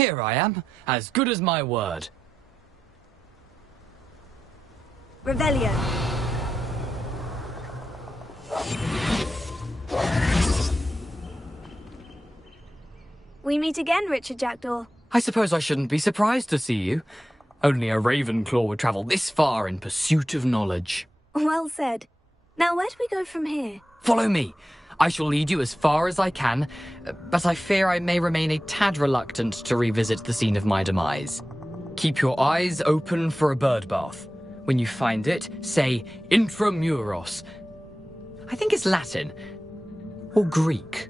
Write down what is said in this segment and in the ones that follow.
Here I am, as good as my word. Revelio. We meet again, Richard Jackdaw. I suppose I shouldn't be surprised to see you. Only a Ravenclaw would travel this far in pursuit of knowledge. Well said. Now where do we go from here? Follow me. I shall lead you as far as I can, but I fear I may remain a tad reluctant to revisit the scene of my demise. Keep your eyes open for a bird bath. When you find it, say intramuros. I think it's Latin. Or Greek.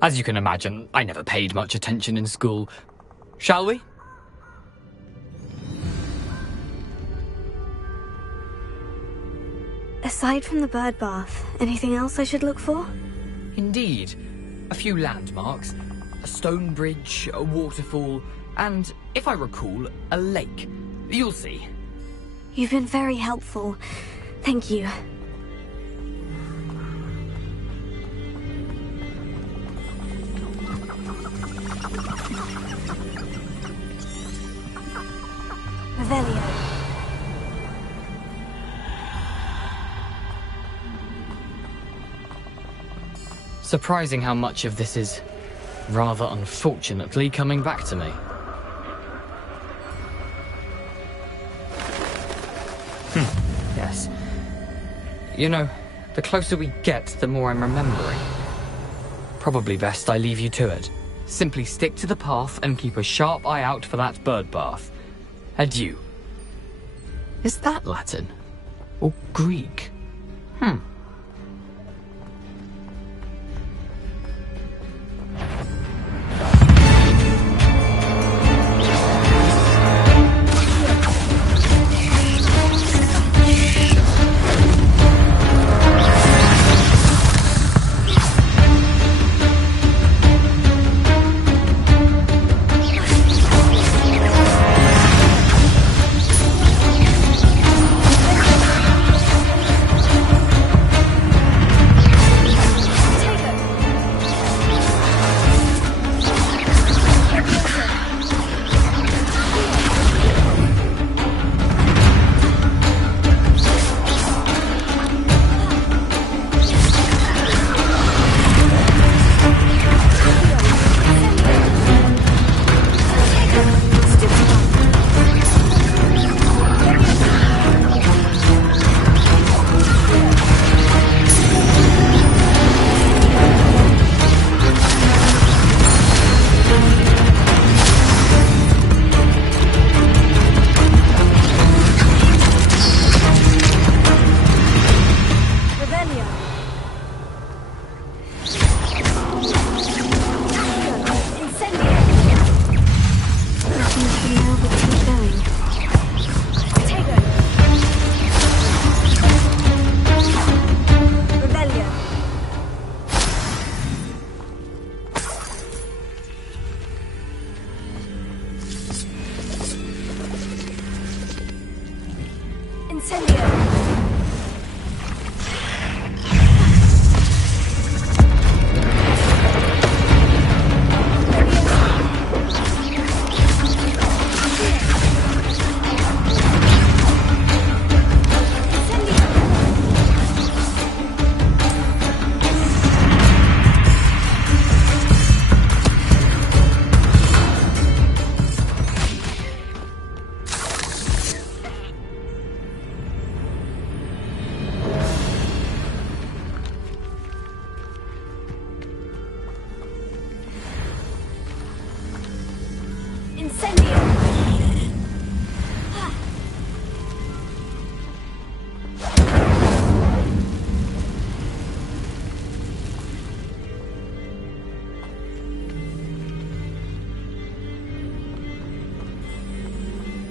As you can imagine, I never paid much attention in school. Shall we? Aside from the bird bath, anything else I should look for? Indeed. A few landmarks, a stone bridge, a waterfall, and, if I recall, a lake. You'll see. You've been very helpful. Thank you. Revelio. Surprising how much of this is, rather unfortunately, coming back to me. Yes. You know, the closer we get, the more I'm remembering. Probably best I leave you to it. Simply stick to the path and keep a sharp eye out for that bird bath. Adieu. Is that Latin? Or Greek?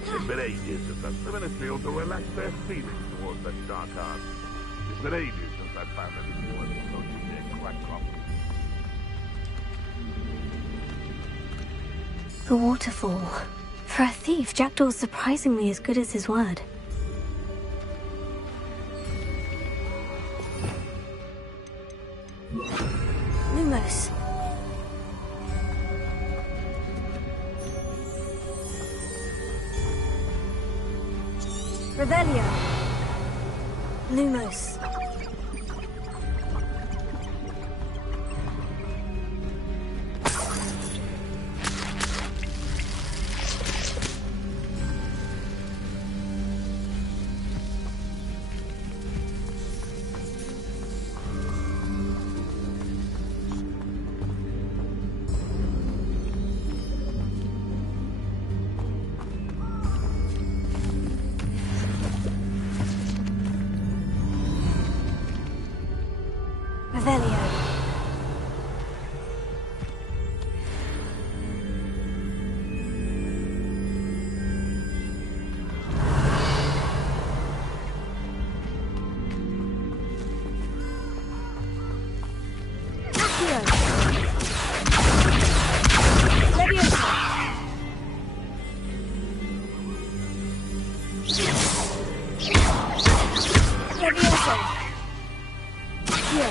It's been ages since I've given a field to relax their feelings towards that dark art. It's been ages since I found anything worth approaching their crack crop. The waterfall. For a thief, Jackdaw's surprisingly as good as his word. Lumos. Revelio. Lumos. Revelio. Accio. Leviosa. Leviosa. Accio.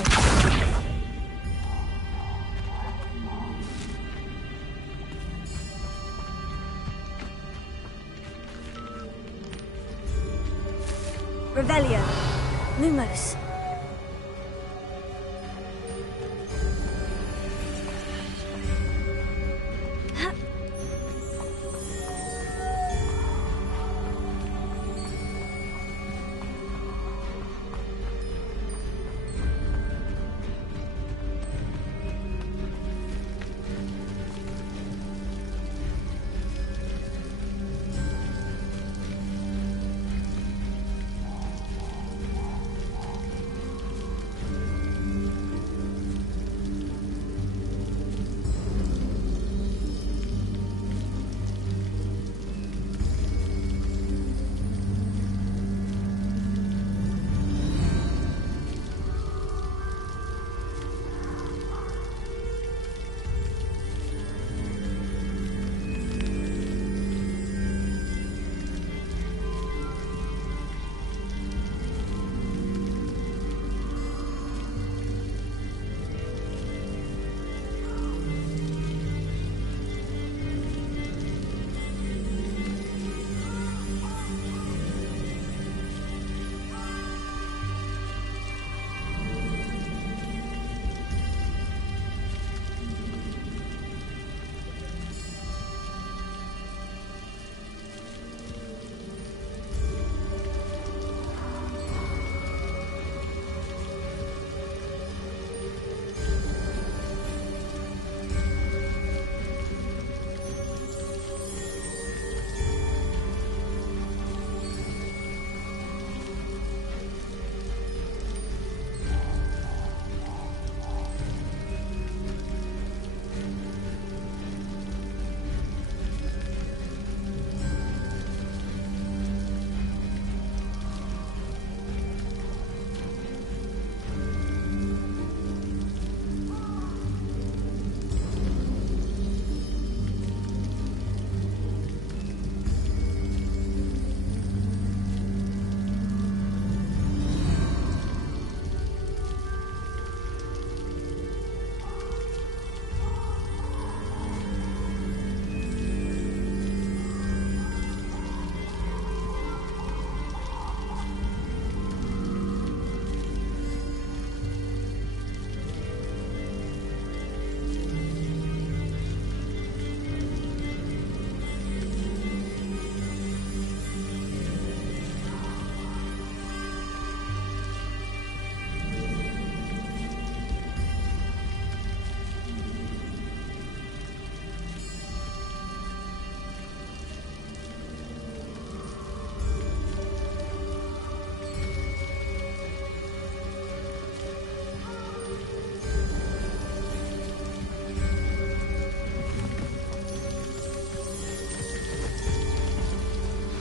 Revelio. Lumos.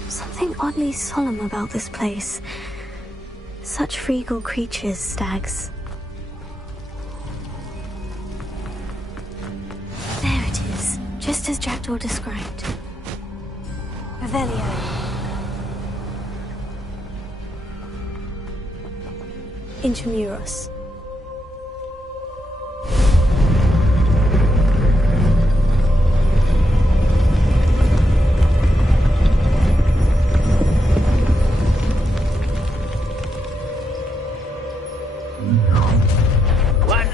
Something oddly solemn about this place. Such regal creatures, stags. There it is, just as Jackdaw described. Revelio. Intramuros. What?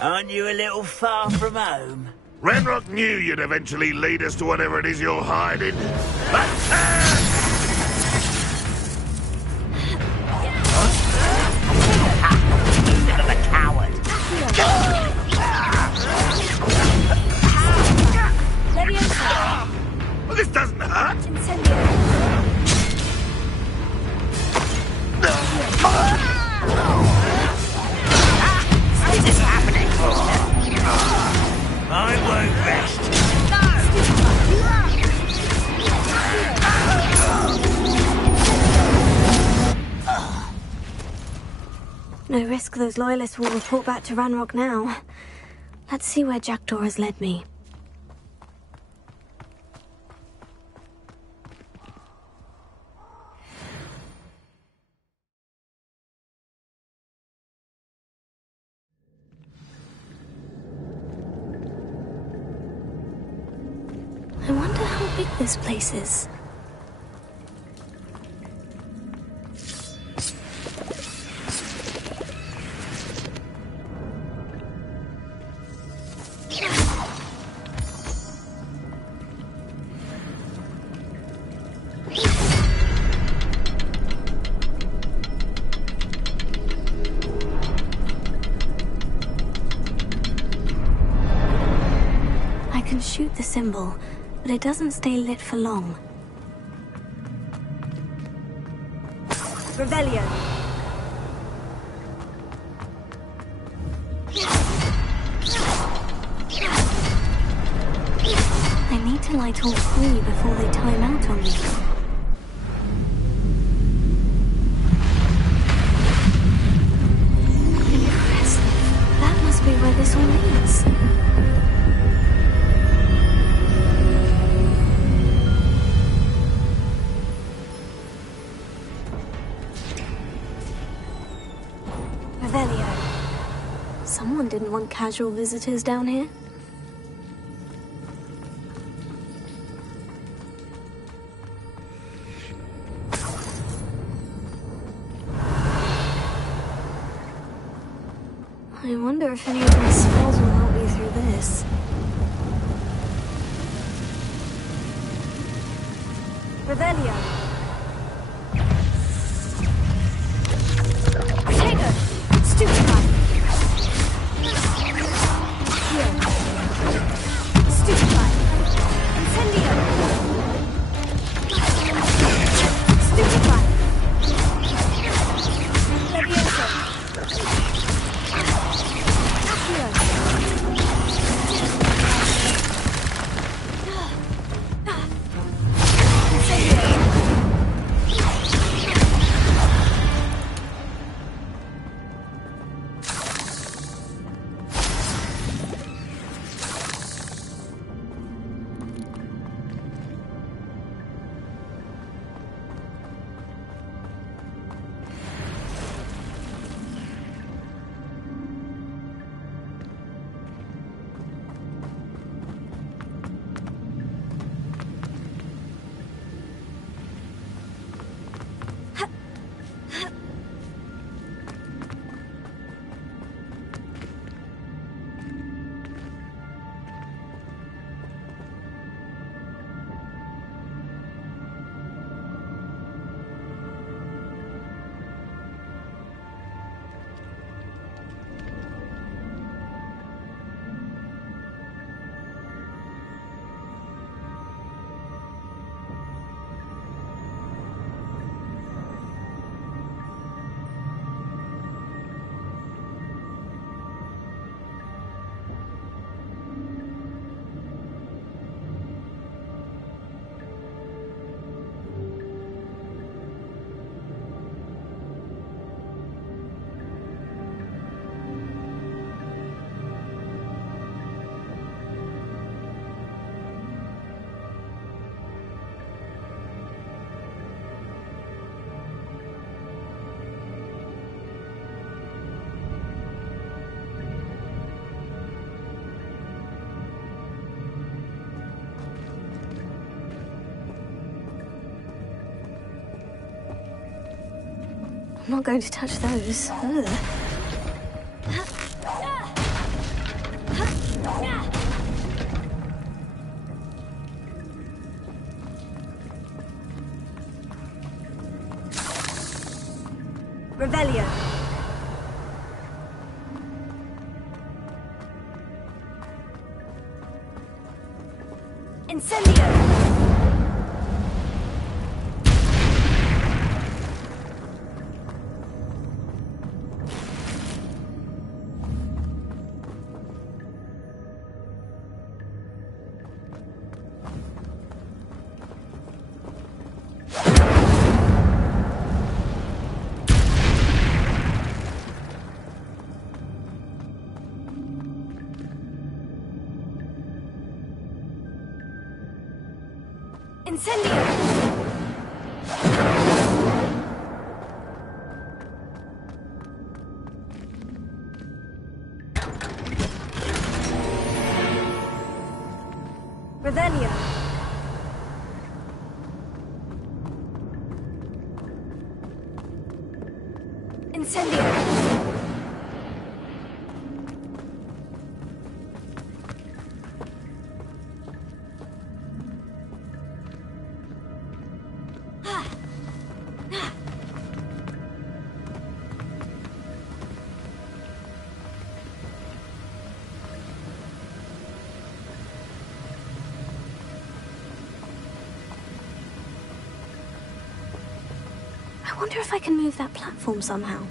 Aren't you a little far from home? Ranrock knew you'd eventually lead us to whatever it is you're hiding. Bit of a coward. Well, this doesn't hurt. What is happening? I won't rest. No risk those loyalists will report back to Ranrock now. Let's see where Jackdaw has led me. I wonder how big this place is. I can shoot the symbol, but it doesn't stay lit for long. Revelio. I need to light all three before they time out on me. Impressive. That must be where this all leads. Someone didn't want casual visitors down here. I wonder if any of my spells will help me through this. Revelio. Potato! Stupefy! Stupefy! Incendio! Stupefy! Levioso! Accio! Incendio! I'm not going to touch those. Ugh. Revelio. Incendio. Incendio! Revelio. Incendio. I wonder if I can move that platform somehow.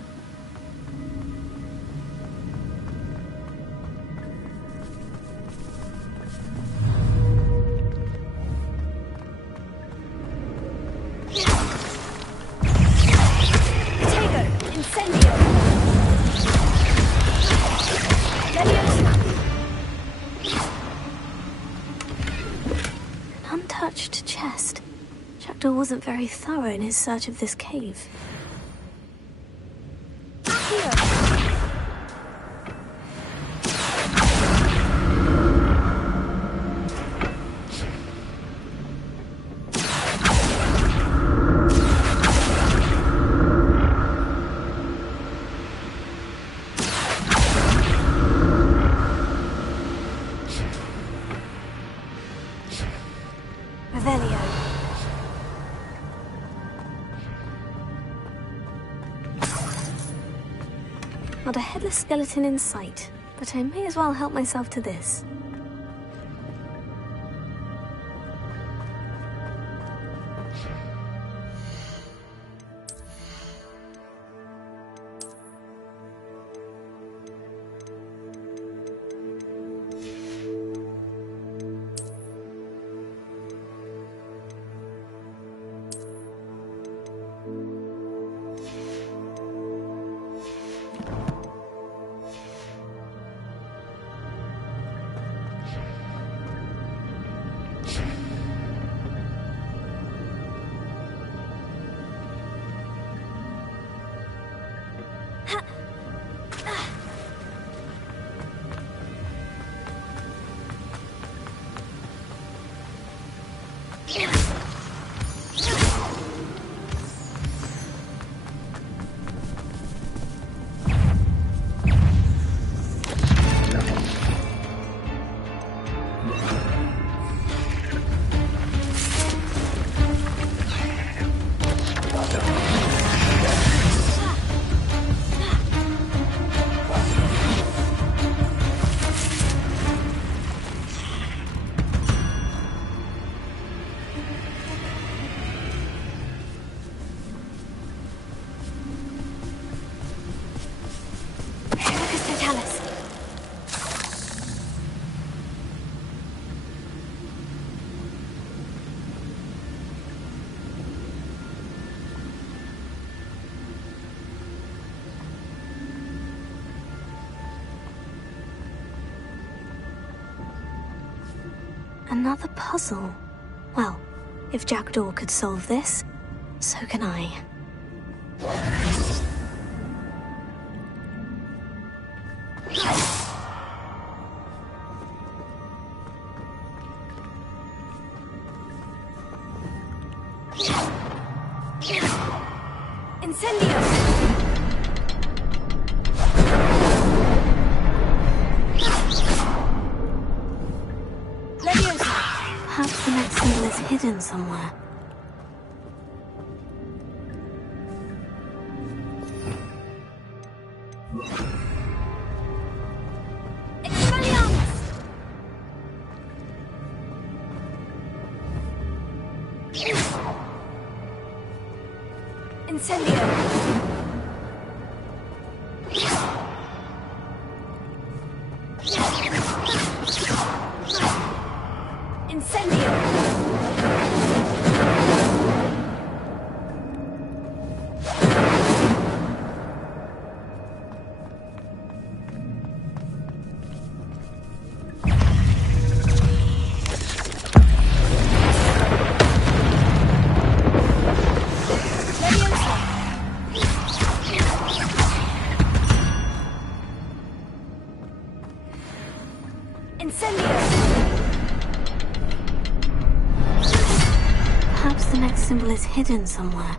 An untouched chest. Jackdaw wasn't very thorough in his search of this cave. Here. Revelio. Not a headless skeleton in sight, but I may as well help myself to this. Another puzzle. Well, if Jackdaw could solve this, so can I. Incendio! hidden somewhere. Incendio! Incendio! Perhaps the next symbol is hidden somewhere.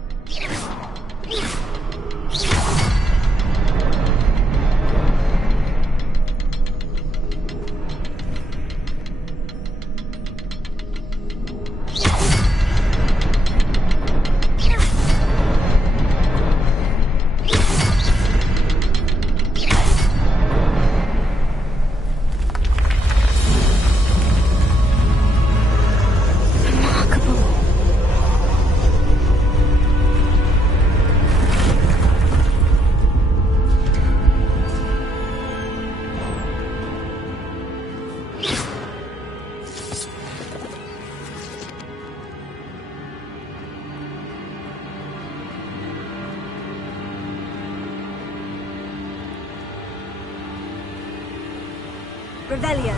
Revelio.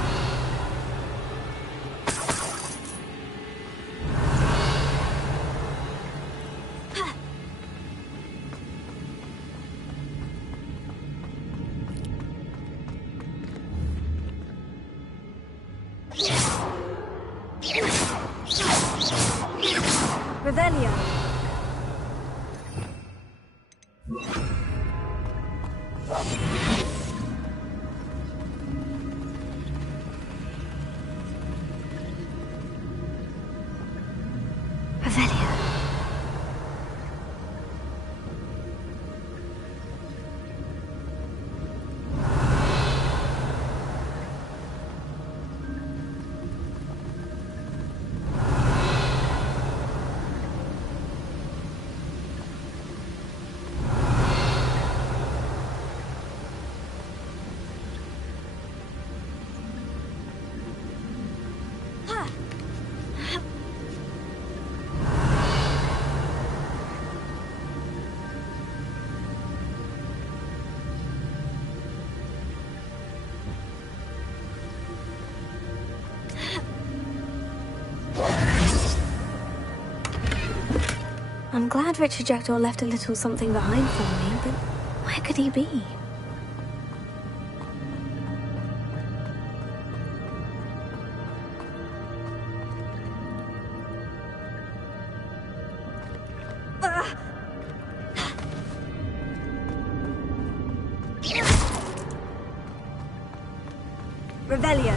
Revelio. I'm glad Richard Jackdaw left a little something behind for me, but where could he be? Revelio.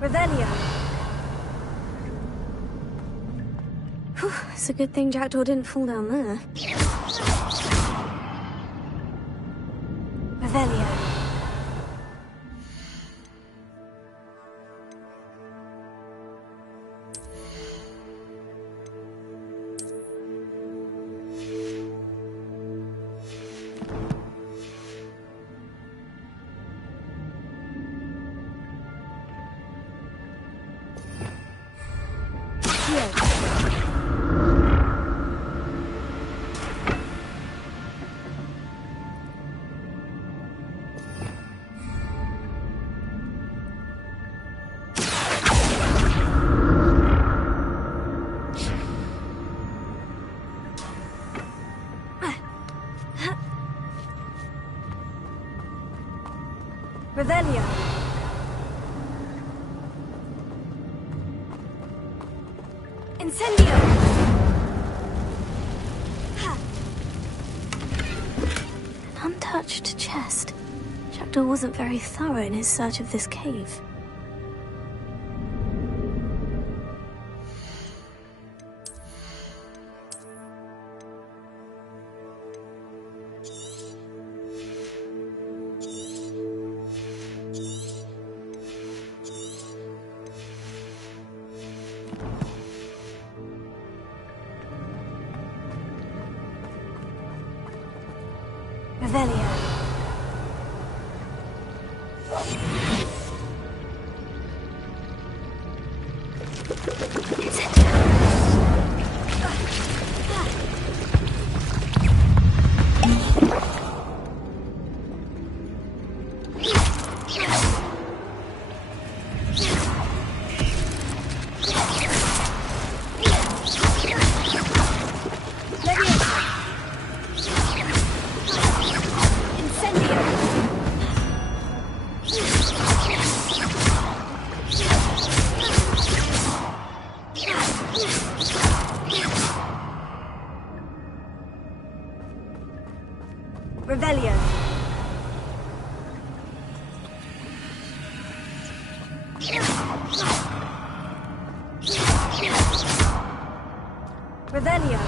Revelio. Whew, it's a good thing Jackdaw didn't fall down there. Revelio. Revelio. Incendio. untouched chest. Jackdaw wasn't very thorough in his search of this cave. Revelio. Revelio. Revelio.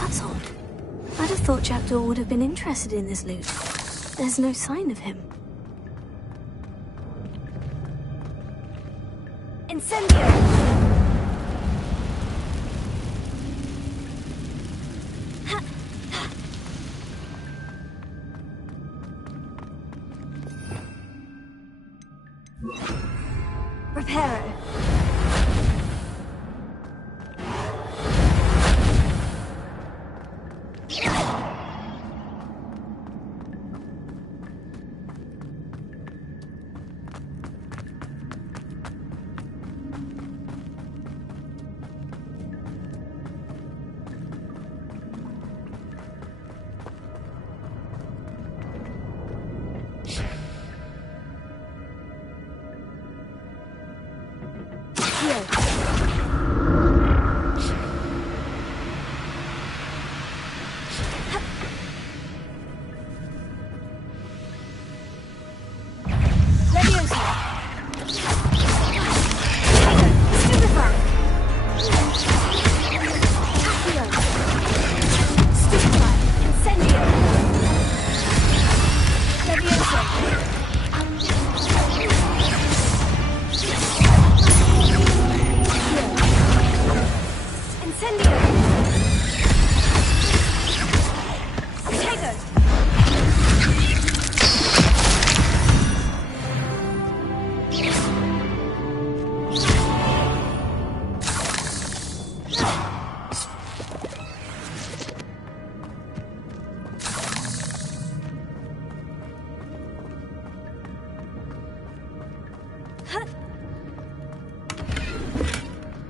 That's odd. I'd have thought Jackdaw would have been interested in this loot. There's no sign of him. Incendio! Reparo.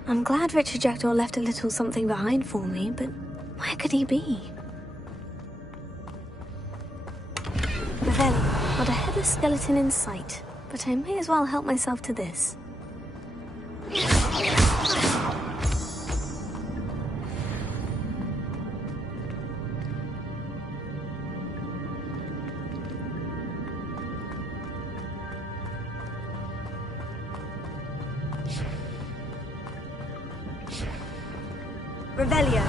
I'm glad Richard Jackdaw left a little something behind for me, but where could he be? Revelio, not a headless skeleton in sight, but I may as well help myself to this. Revelio.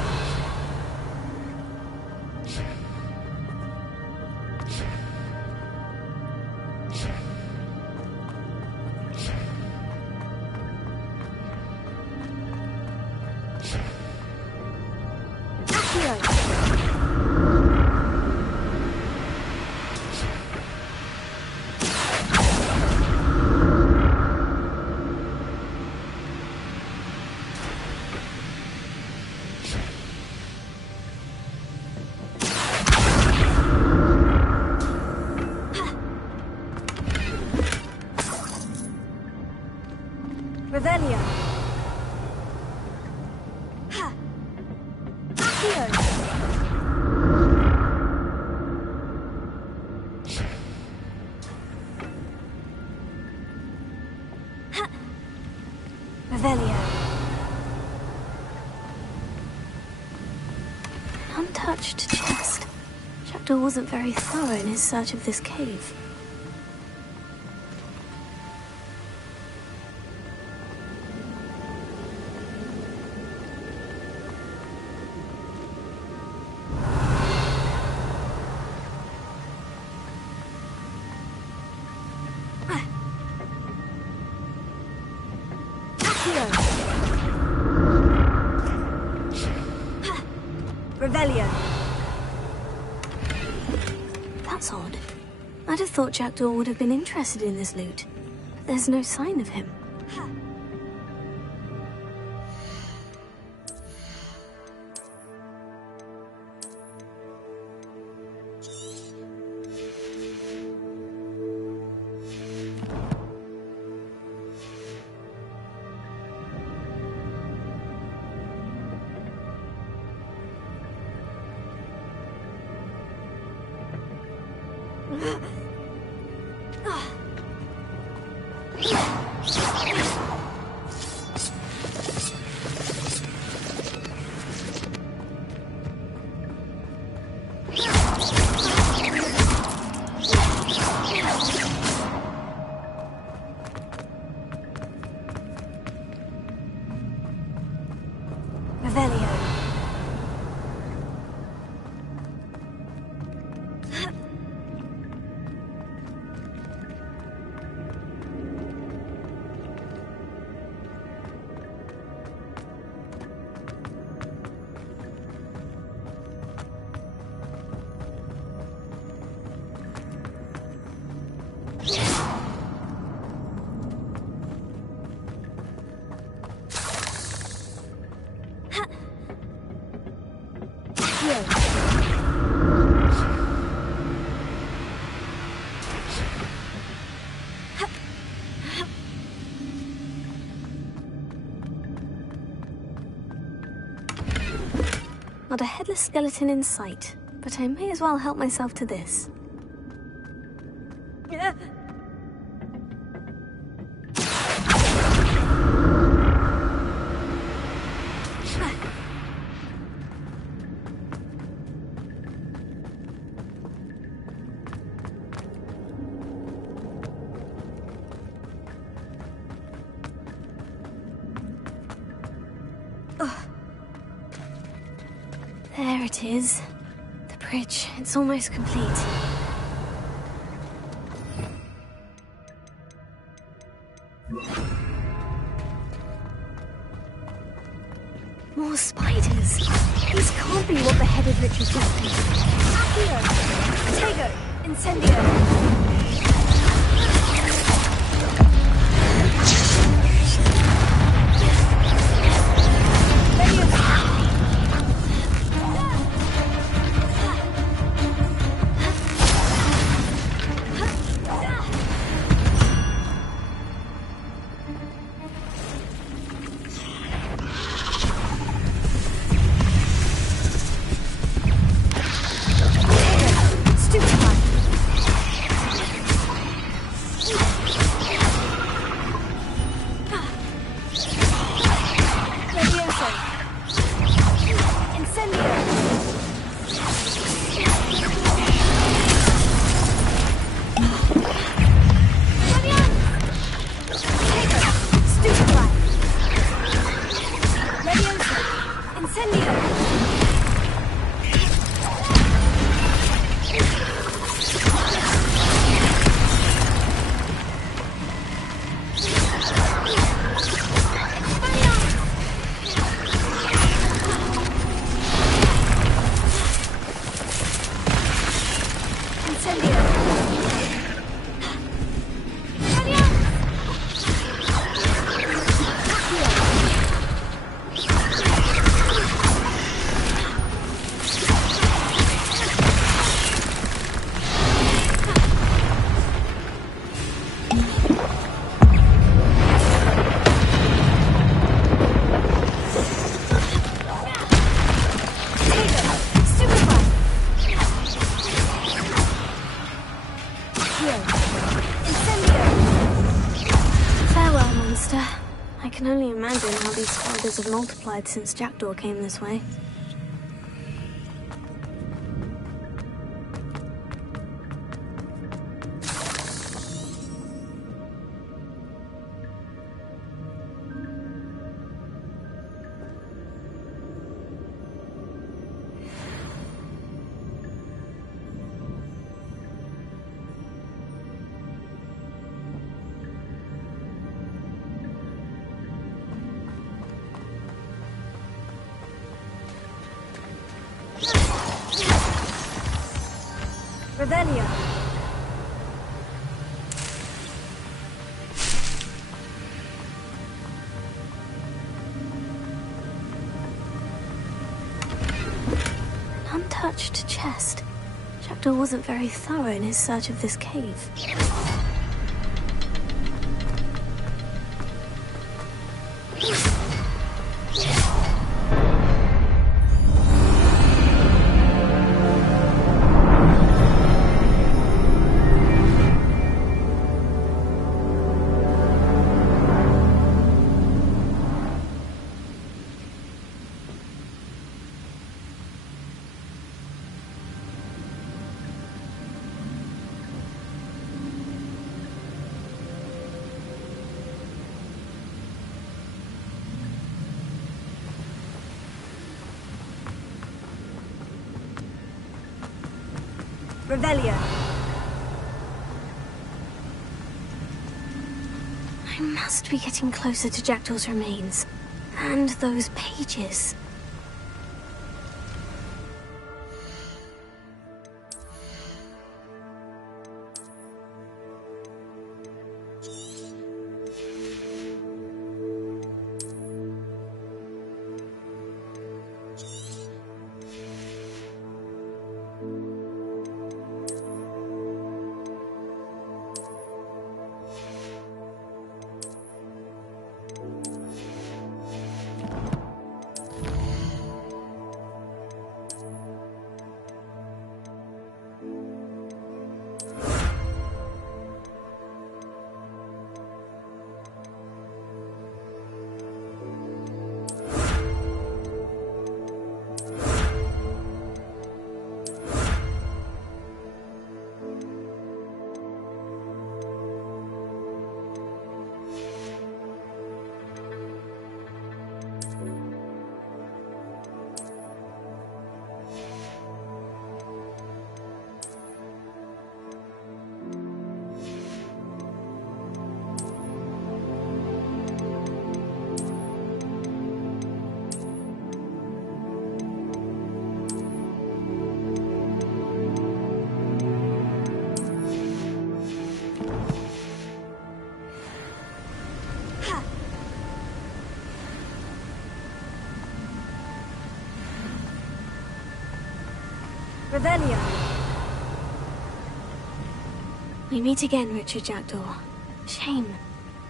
Revelio. Ha! Accio. Ha! Revelio. An untouched chest. Jackdaw wasn't very thorough in his search of this cave. Revelio. That's odd. I'd have thought Jackdaw would have been interested in this loot. There's no sign of him. Revelio. Not a headless skeleton in sight, but I may as well help myself to this. There it is. The bridge. It's almost complete. More spiders. These can't be what the headed Richard just did. Accio. Tego. Incendio. faster. I can only imagine how these spiders have multiplied since Jackdaw came this way. Revelio. An untouched chest. Jackdaw wasn't very thorough in his search of this cave. Revelio. I must be getting closer to Jackdaw's remains. And those pages. Revelio. We meet again, Richard Jackdaw. Shame.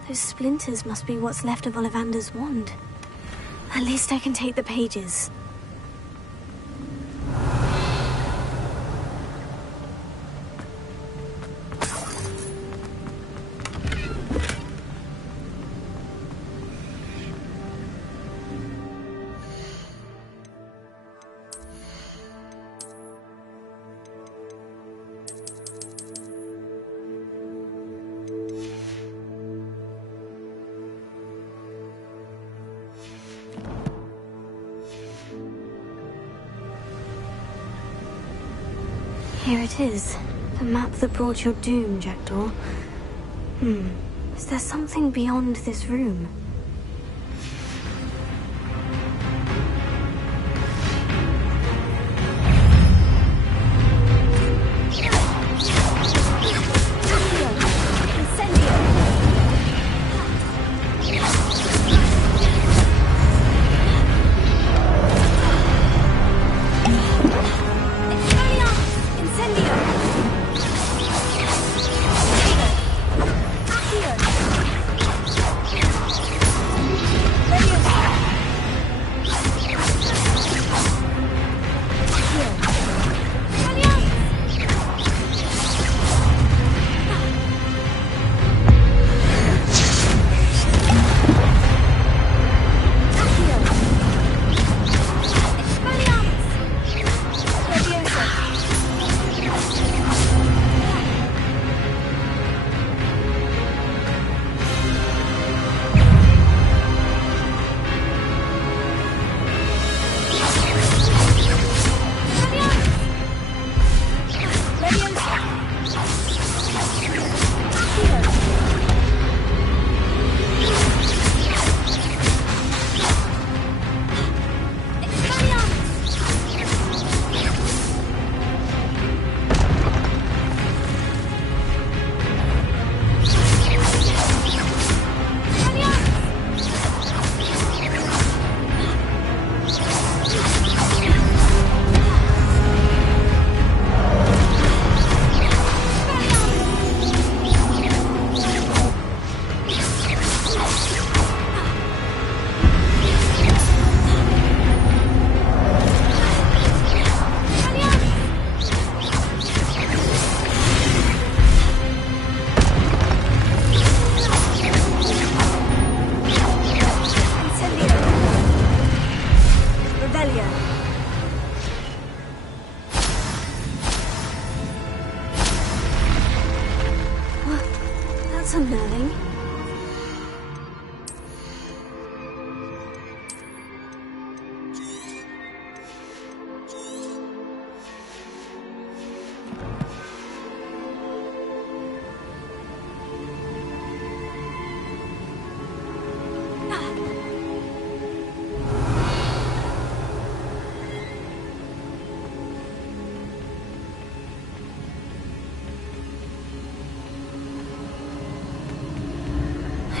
Those splinters must be what's left of Ollivander's wand. At least I can take the pages. Here it is. The map that brought your doom, Jackdaw. Is there something beyond this room?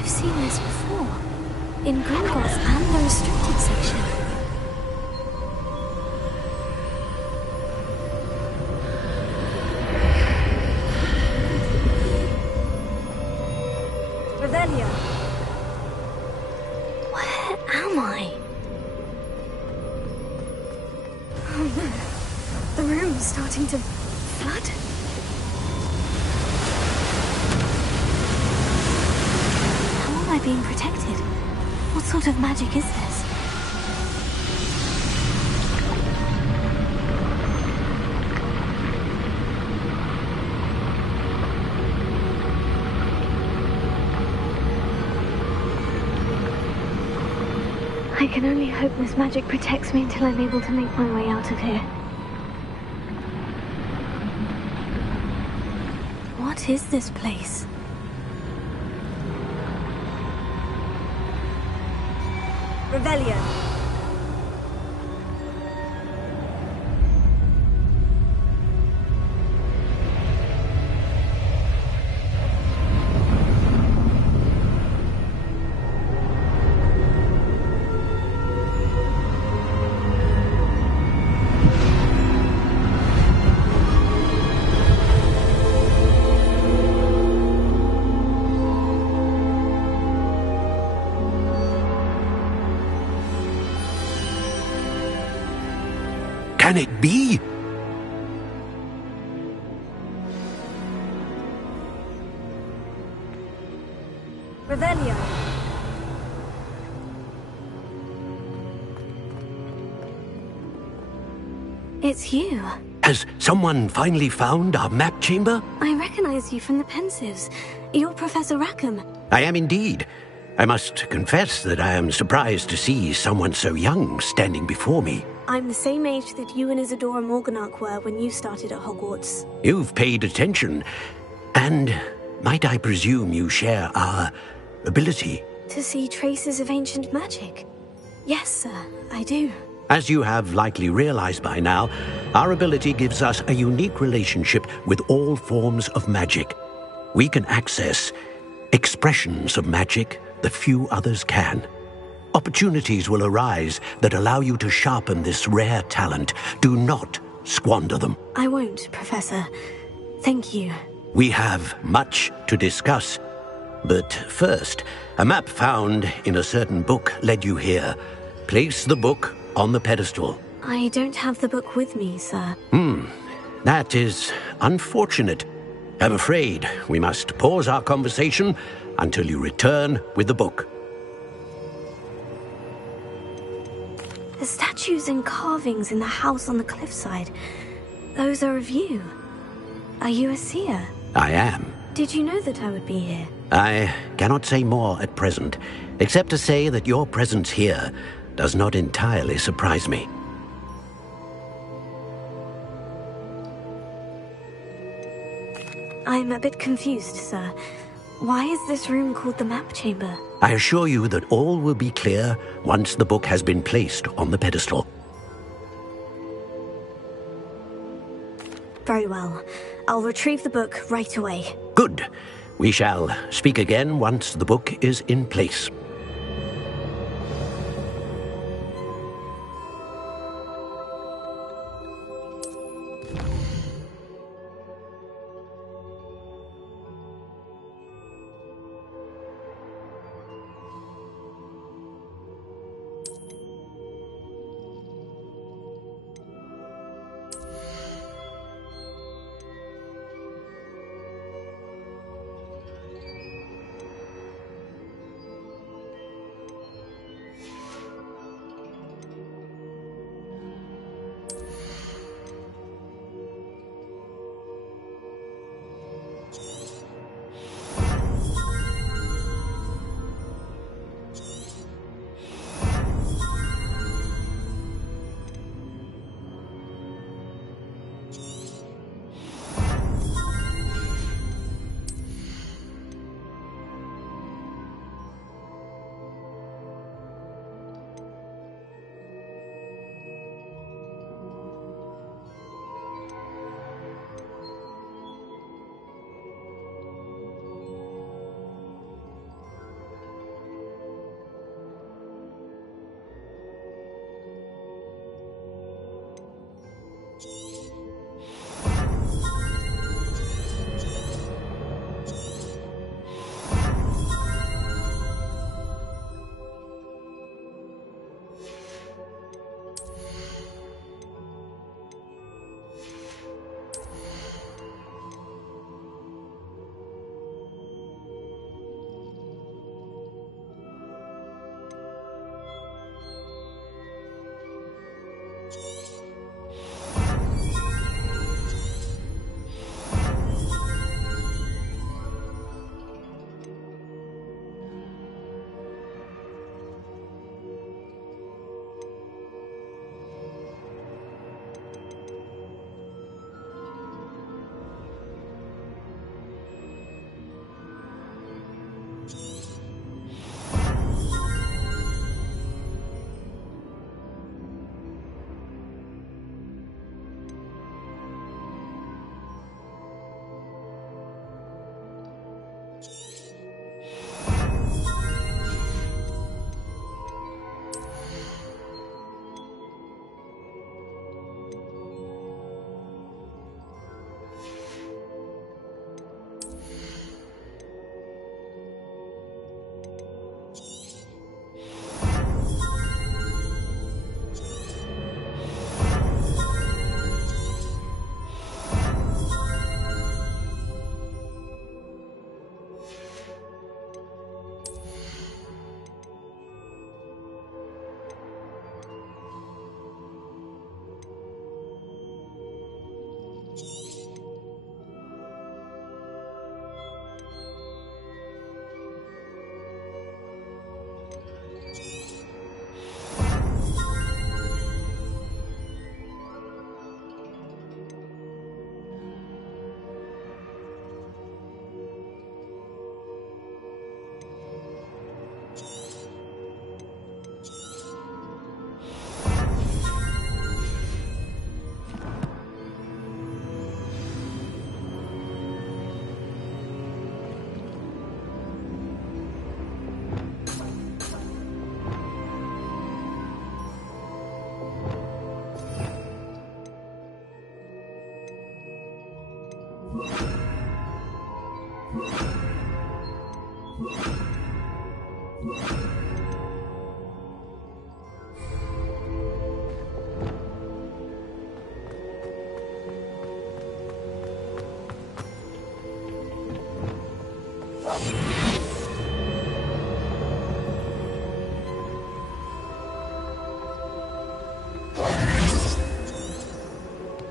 I've seen this before. In Gringotts and the restricted section. Revelia. Where am I? Oh no. The room's starting to flood. How am I being protected? What sort of magic is this? I can only hope this magic protects me until I'm able to make my way out of here. What is this place? Revelia. Can it be? Revelia. It's you. Has someone finally found our map chamber? I recognize you from the Pensives. You're Professor Rackham. I am indeed. I must confess that I am surprised to see someone so young standing before me. I'm the same age that you and Isadora Morganach were when you started at Hogwarts. You've paid attention. And might I presume you share our ability? To see traces of ancient magic? Yes, sir, I do. As you have likely realized by now, our ability gives us a unique relationship with all forms of magic. We can access expressions of magic that few others can. Opportunities will arise that allow you to sharpen this rare talent. Do not squander them. I won't, Professor. Thank you. We have much to discuss. But first, a map found in a certain book led you here. Place the book on the pedestal. I don't have the book with me, sir. That is unfortunate. I'm afraid we must pause our conversation until you return with the book. The statues and carvings in the house on the cliffside, those are of you. Are you a seer? I am. Did you know that I would be here? I cannot say more at present, except to say that your presence here does not entirely surprise me. I'm a bit confused, sir. Why is this room called the map chamber? I assure you that all will be clear once the book has been placed on the pedestal. Very well. I'll retrieve the book right away. Good. We shall speak again once the book is in place.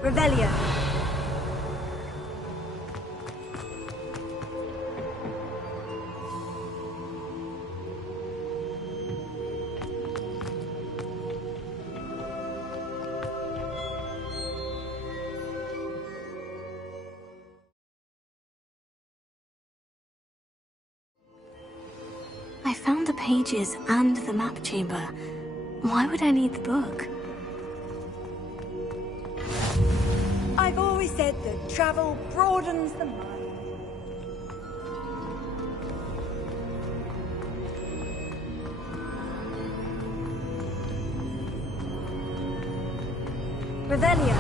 Revelio. I found the pages and the map chamber. Why would I need the book? I've always said that travel broadens the mind. Revelio.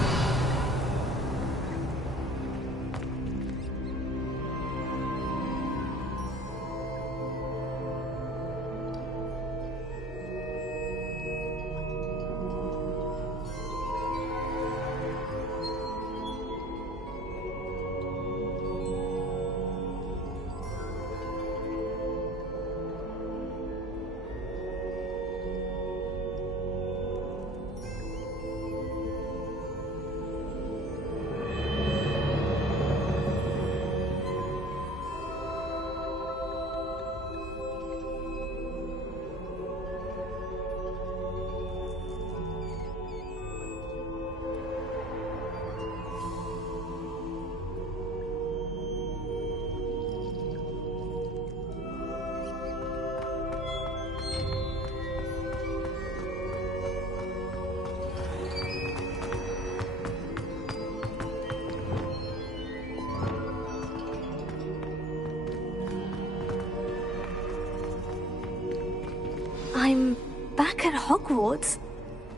I'm back at Hogwarts.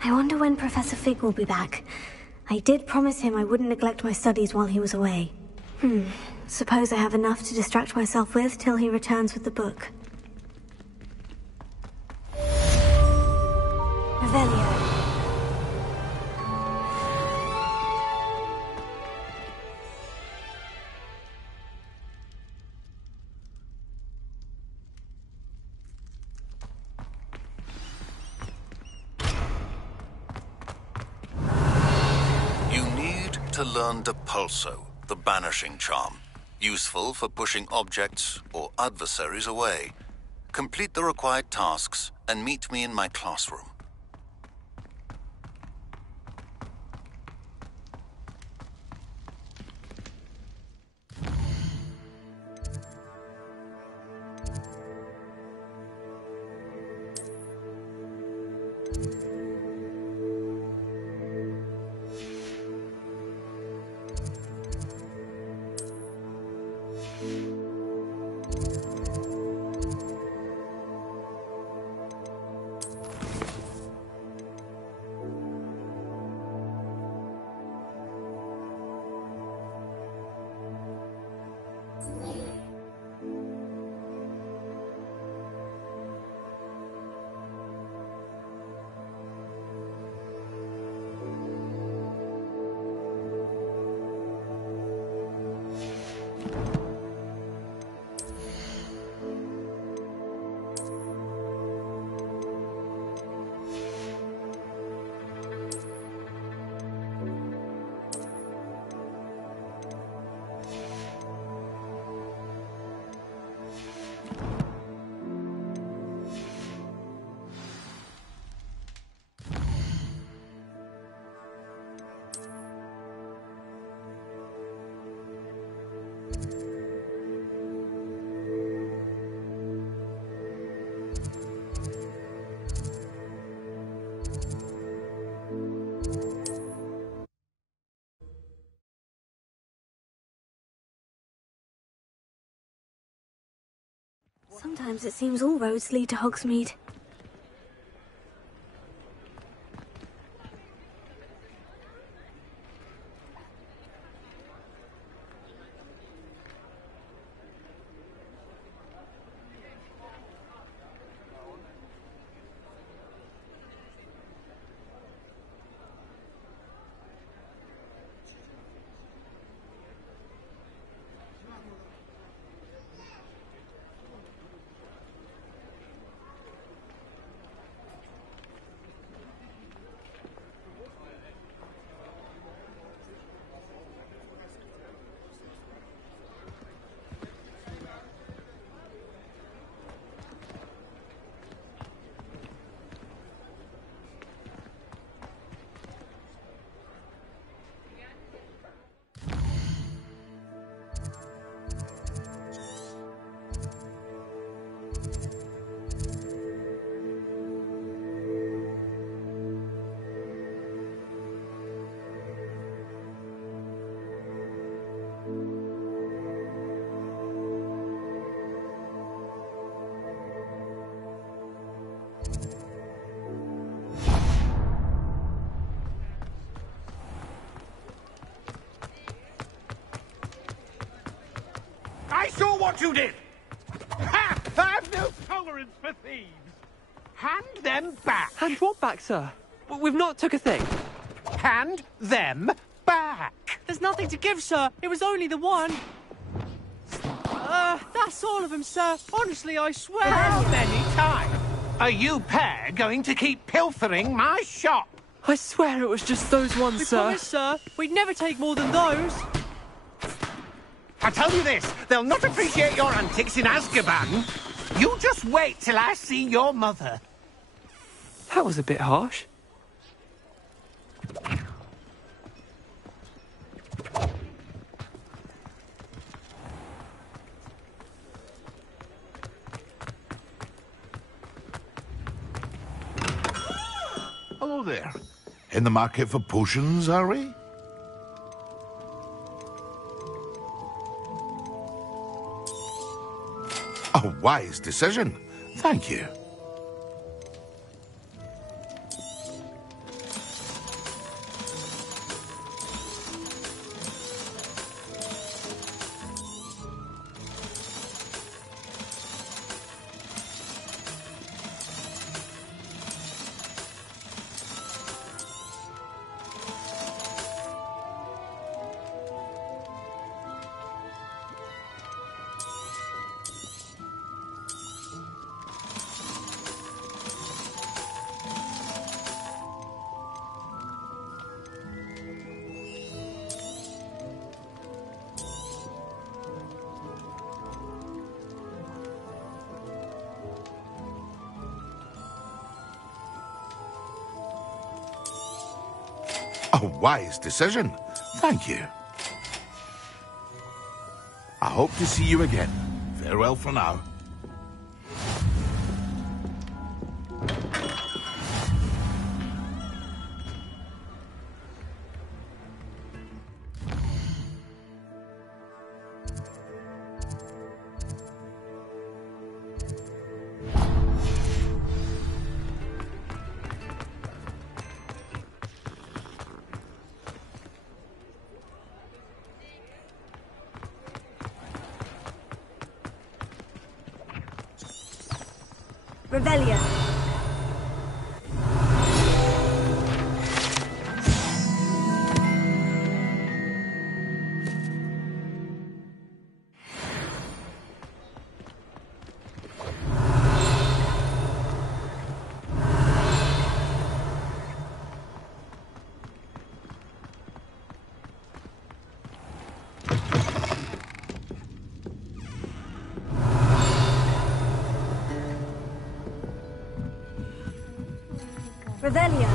I wonder when Professor Fig will be back. I did promise him I wouldn't neglect my studies while he was away. Suppose I have enough to distract myself with till he returns with the book. Revelio. To learn Depulso, the banishing charm, useful for pushing objects or adversaries away. Complete the required tasks and meet me in my classroom. Sometimes it seems all roads lead to Hogsmeade. what you did! Ha! I have no tolerance for thieves! Hand them back! Hand what back, sir? We've not took a thing. Hand them back! There's nothing to give, sir. It was only the one. That's all of them, sir. Honestly, I swear. How many times are you pair going to keep pilfering my shop? I swear it was just those ones, sir. We promise, sir. We'd never take more than those. I tell you this, they'll not appreciate your antics in Azkaban. You just wait till I see your mother. That was a bit harsh. Hello there. In the market for potions, are we? A wise decision. Thank you. A wise decision. Thank you. I hope to see you again. Farewell for now. Revelio. Revelio.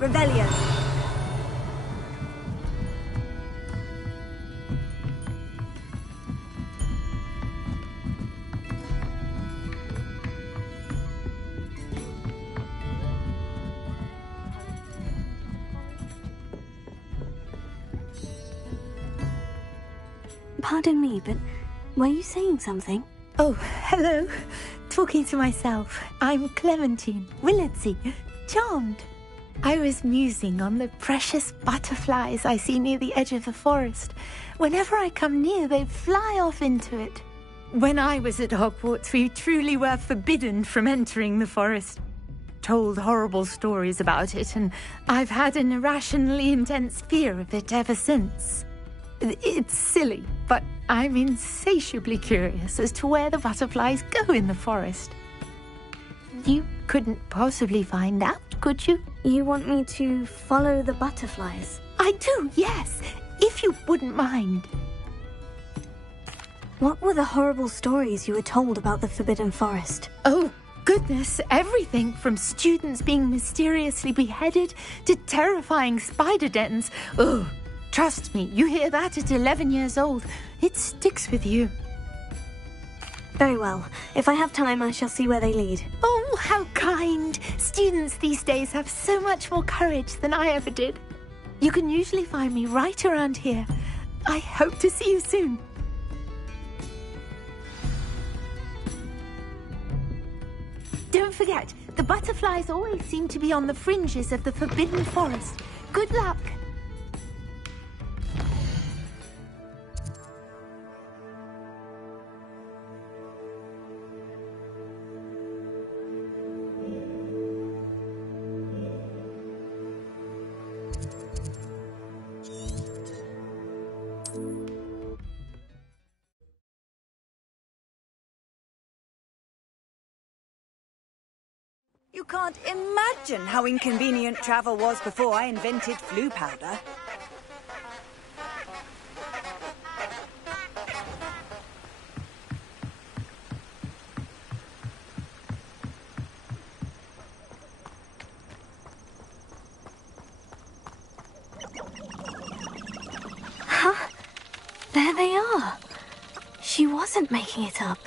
Revelio. Pardon me, but were you saying something? Oh, hello. Talking to myself. I'm Clementine Willardsey. Charmed. I was musing on the precious butterflies I see near the edge of the forest. Whenever I come near, they fly off into it. When I was at Hogwarts, we truly were forbidden from entering the forest. Told horrible stories about it, and I've had an irrationally intense fear of it ever since. It's silly, but I'm insatiably curious as to where the butterflies go in the forest. You couldn't possibly find out, could you? You want me to follow the butterflies? I do, yes. if you wouldn't mind. What were the horrible stories you were told about the Forbidden Forest? Oh, goodness, everything from students being mysteriously beheaded to terrifying spider dens. Oh, trust me, you hear that at 11 years old. It sticks with you. Very well. If I have time, I shall see where they lead. Oh, how kind. Students these days have so much more courage than I ever did. You can usually find me right around here. I hope to see you soon. Don't forget, the butterflies always seem to be on the fringes of the Forbidden Forest. Good luck. You can't imagine how inconvenient travel was before I invented flu powder. Huh? There they are. She wasn't making it up.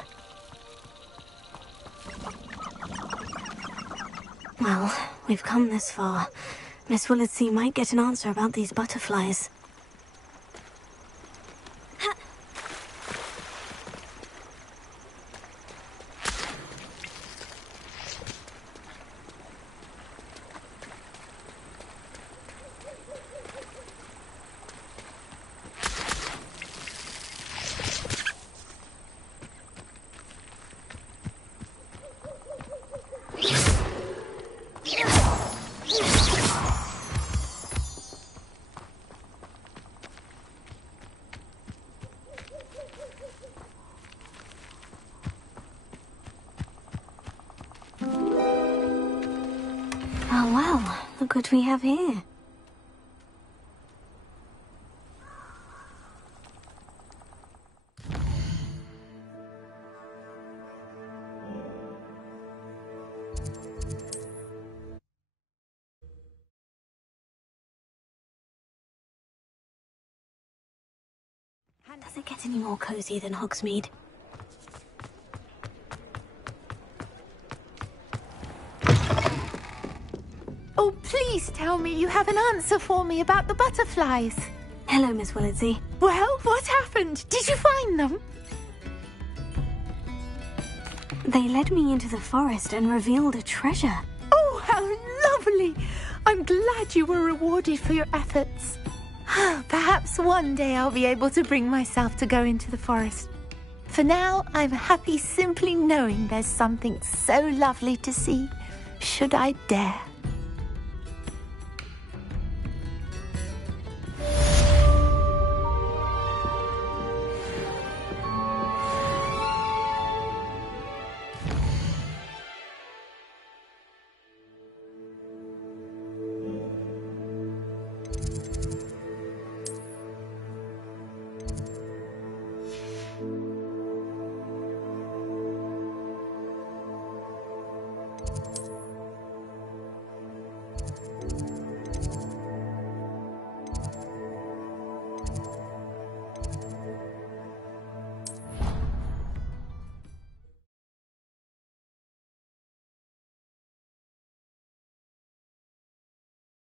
Well, we've come this far. Miss Willitsey might get an answer about these butterflies. Oh, well, look what we have here. Does it get any more cozy than Hogsmeade? Oh, please tell me you have an answer for me about the butterflies. Hello, Miss Willitsey. Well, what happened? Did you find them? They led me into the forest and revealed a treasure. Oh, how lovely! I'm glad you were rewarded for your efforts. Perhaps one day I'll be able to bring myself to go into the forest. For now, I'm happy simply knowing there's something so lovely to see, should I dare.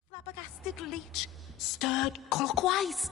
Flabbergasted leech stirred clockwise.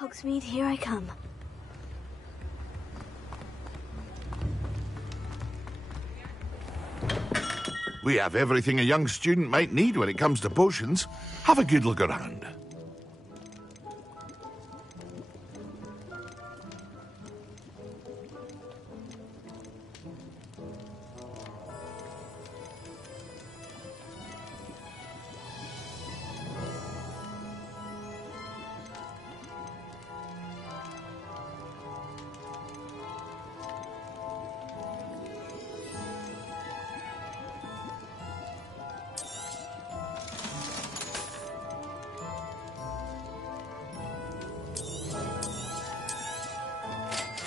Hogsmeade, here I come. We have everything a young student might need when it comes to potions. Have a good look around.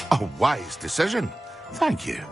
A wise decision. Thank you.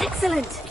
Excellent!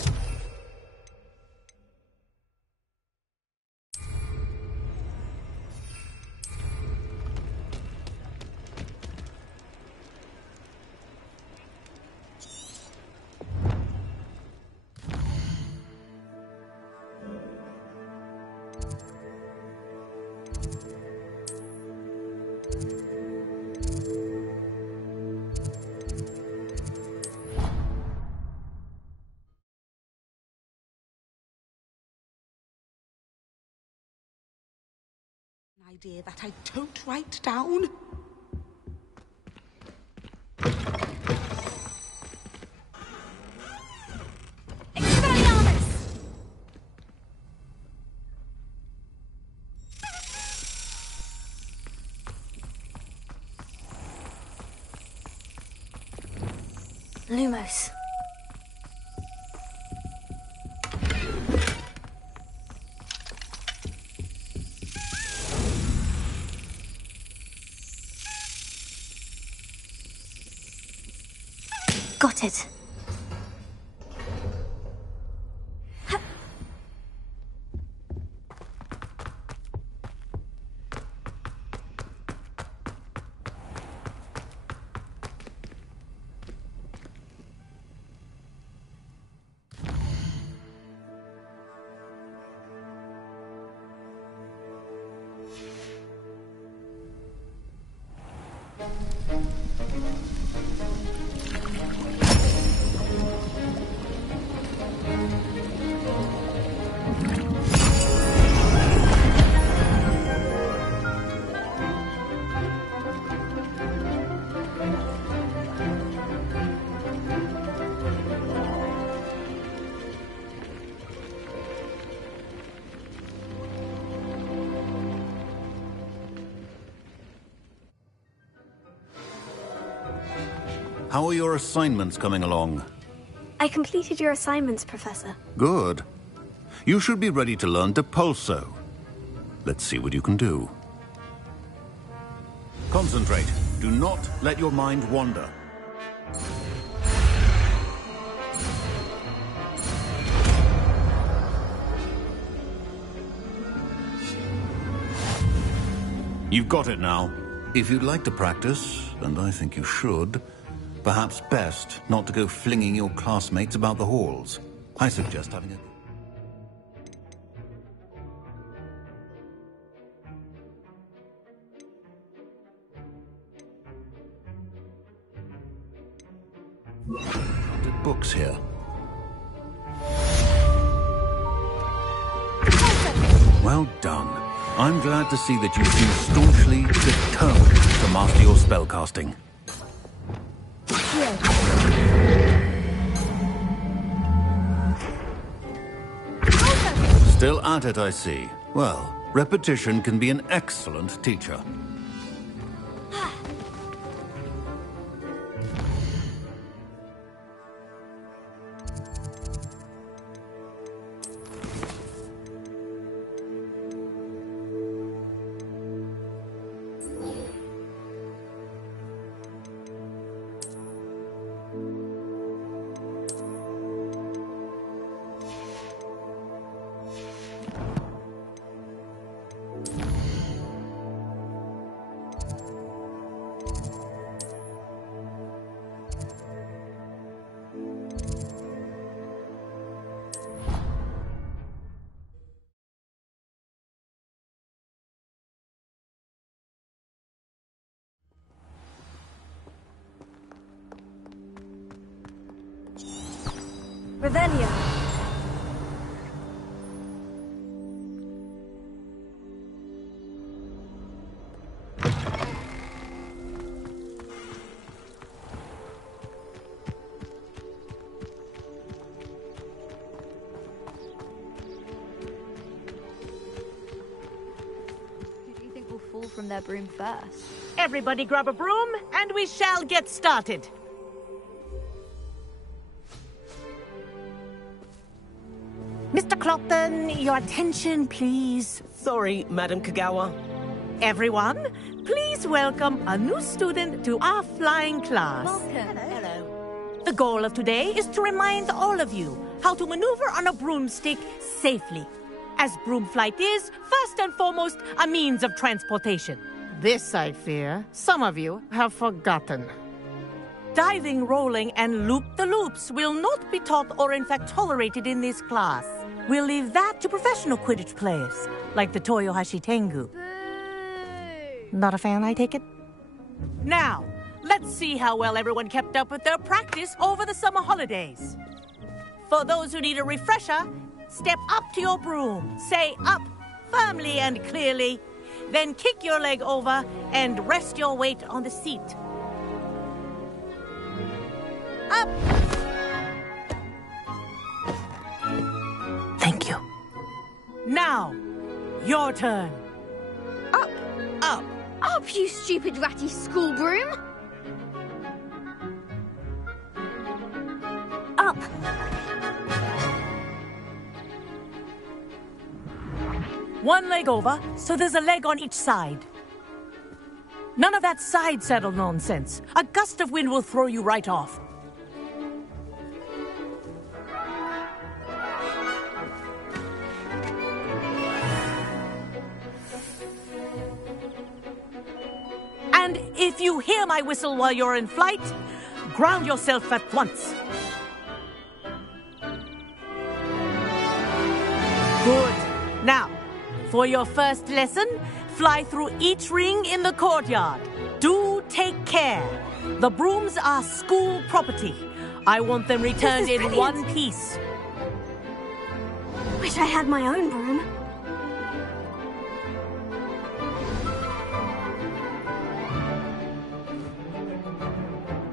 Idea that I don't write down. Expelliarmus! Lumos. Got it. How are your assignments coming along? I completed your assignments, Professor. Good. You should be ready to learn Depulso. Let's see what you can do. Concentrate. Do not let your mind wander. You've got it now. If you'd like to practice, and I think you should, Perhaps best not to go flinging your classmates about the halls. I suggest having a... books here. Well done. I'm glad to see that you seem staunchly determined to master your spellcasting. Still at it, I see. Well, repetition can be an excellent teacher. Revelio. Who do you think will fall from their broom first? Everybody grab a broom, and we shall get started. Mr. Clopton, your attention, please. Sorry, Madam Kagawa. Everyone, please welcome a new student to our flying class. Welcome. Hello. The goal of today is to remind all of you how to maneuver on a broomstick safely, as broom flight is, first and foremost, a means of transportation. This, I fear, some of you have forgotten. Diving, rolling, and loop-the-loops will not be taught or in fact tolerated in this class. We'll leave that to professional Quidditch players, like the Toyohashi Tengu. Boo! Not a fan, I take it? Now, let's see how well everyone kept up with their practice over the summer holidays. For those who need a refresher, step up to your broom, say up firmly and clearly, then kick your leg over and rest your weight on the seat. Up! Thank you. Now, your turn. Up! Up! Up, you stupid ratty school broom! Up! One leg over, so there's a leg on each side. None of that side saddle nonsense. A gust of wind will throw you right off. And if you hear my whistle while you're in flight, ground yourself at once. Good. Now, for your first lesson, fly through each ring in the courtyard. Do take care. The brooms are school property. I want them returned in one piece. Wish I had my own broom.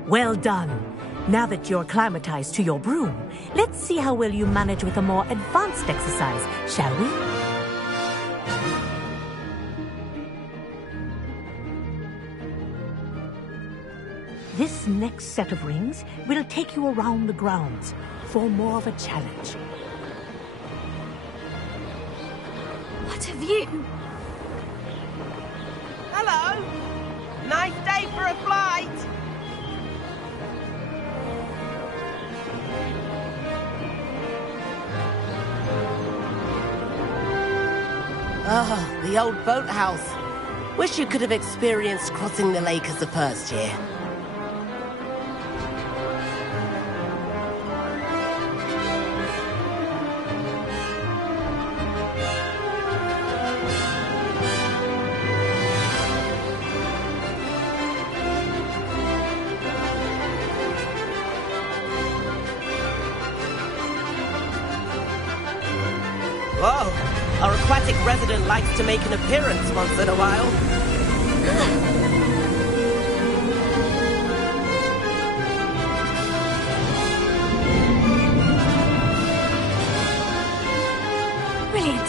Well done. Now that you're acclimatized to your broom, let's see how well you manage with a more advanced exercise, shall we? This next set of rings will take you around the grounds for more of a challenge. What a view! Hello! Nice day for a flight! Ah, the old boathouse. Wish you could have experienced crossing the lake as a first year. resident likes to make an appearance once in a while. Brilliant.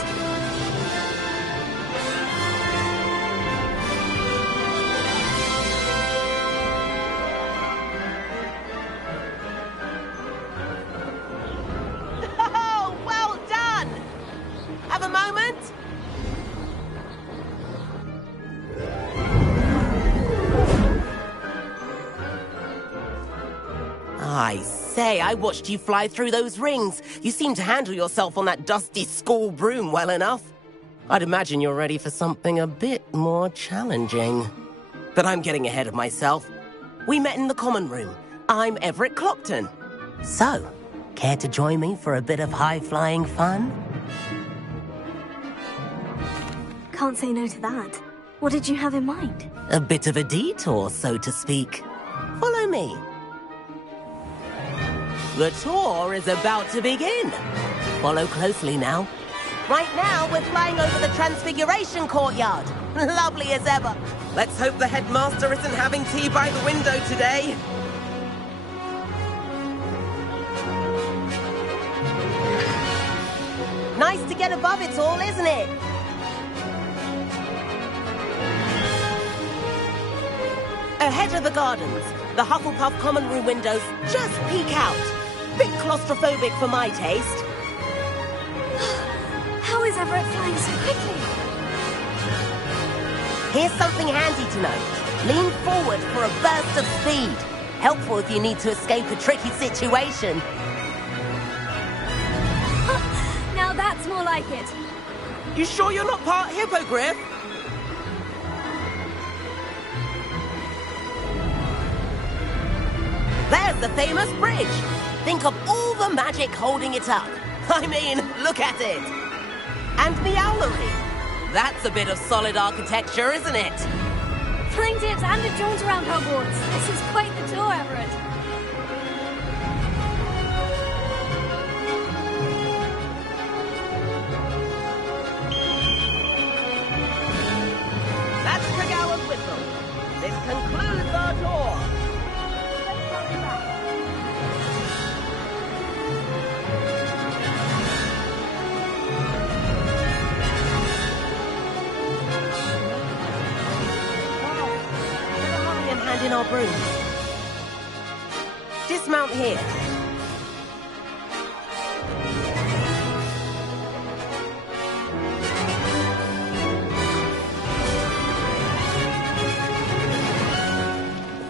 Oh, well done! Have a moment? I say, I watched you fly through those rings. You seem to handle yourself on that dusty school broom well enough. I'd imagine you're ready for something a bit more challenging. But I'm getting ahead of myself. We met in the common room. I'm Everett Clopton. So, care to join me for a bit of high-flying fun? Can't say no to that. What did you have in mind? A bit of a detour, so to speak. Follow me. The tour is about to begin. Follow closely now. Right now, we're flying over the Transfiguration Courtyard. Lovely as ever. Let's hope the headmaster isn't having tea by the window today. Nice to get above it all, isn't it? Ahead of the gardens, the Hufflepuff common room windows just peek out. Bit claustrophobic for my taste. How is Everett flying so quickly? Here's something handy to know. Lean forward for a burst of speed. Helpful if you need to escape a tricky situation. Now that's more like it. You sure you're not part hippogriff? There's the famous bridge. Think of all the magic holding it up. I mean, look at it. And the owlery. That's a bit of solid architecture, isn't it? Flying tips and a jaunt around Hogwarts. This is quite the tour, Everett. That's Kagawa's whistle. This concludes our tour. Hand in our brooms. Dismount here.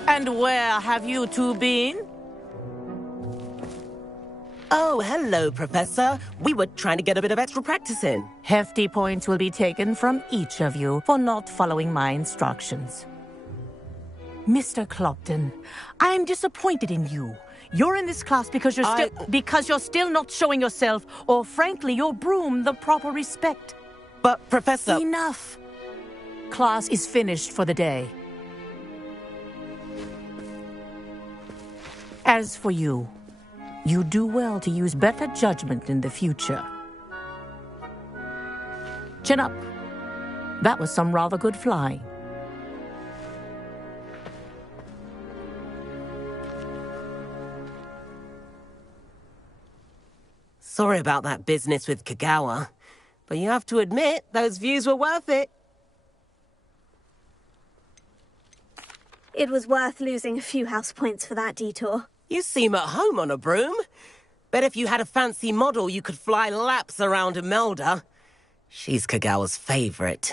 And where have you two been? Oh, hello, Professor. We were trying to get a bit of extra practice in. Hefty points will be taken from each of you for not following my instructions. Mr. Clopton, I'm disappointed in you. You're in this class because you're still not showing yourself, or frankly, your broom the proper respect. But, Professor... Enough. Class is finished for the day. As for you, you do well to use better judgment in the future. Chin up. That was some rather good flying. Sorry about that business with Kagawa, but you have to admit, those views were worth it. It was worth losing a few house points for that detour. You seem at home on a broom. Bet if you had a fancy model, you could fly laps around Imelda. She's Kagawa's favorite.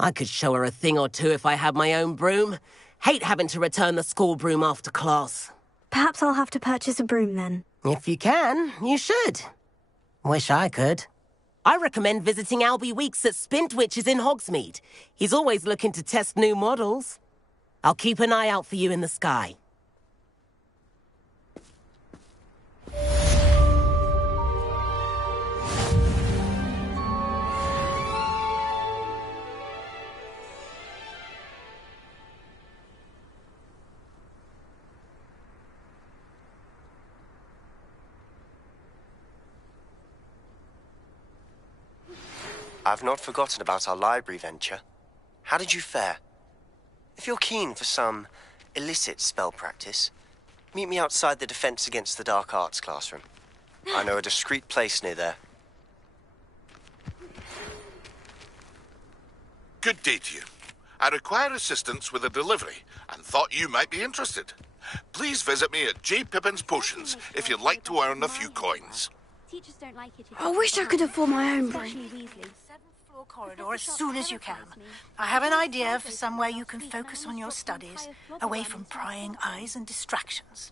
I could show her a thing or two if I had my own broom. Hate having to return the school broom after class. Perhaps I'll have to purchase a broom then. If you can, you should. Wish I could. I recommend visiting Albie Weeks at Spintwitches in Hogsmeade. He's always looking to test new models. I'll keep an eye out for you in the sky. I've not forgotten about our library venture. How did you fare? If you're keen for some illicit spell practice, meet me outside the Defense Against the Dark Arts classroom. I know a discreet place near there. Good day to you. I require assistance with a delivery and thought you might be interested. Please visit me at J. Pippin's Potions if you'd like to earn a few coins. Teachers don't like it. I wish I could afford my own brain. Floor corridor as soon as you can. I have an idea for somewhere you can focus on your studies, away from prying eyes and distractions.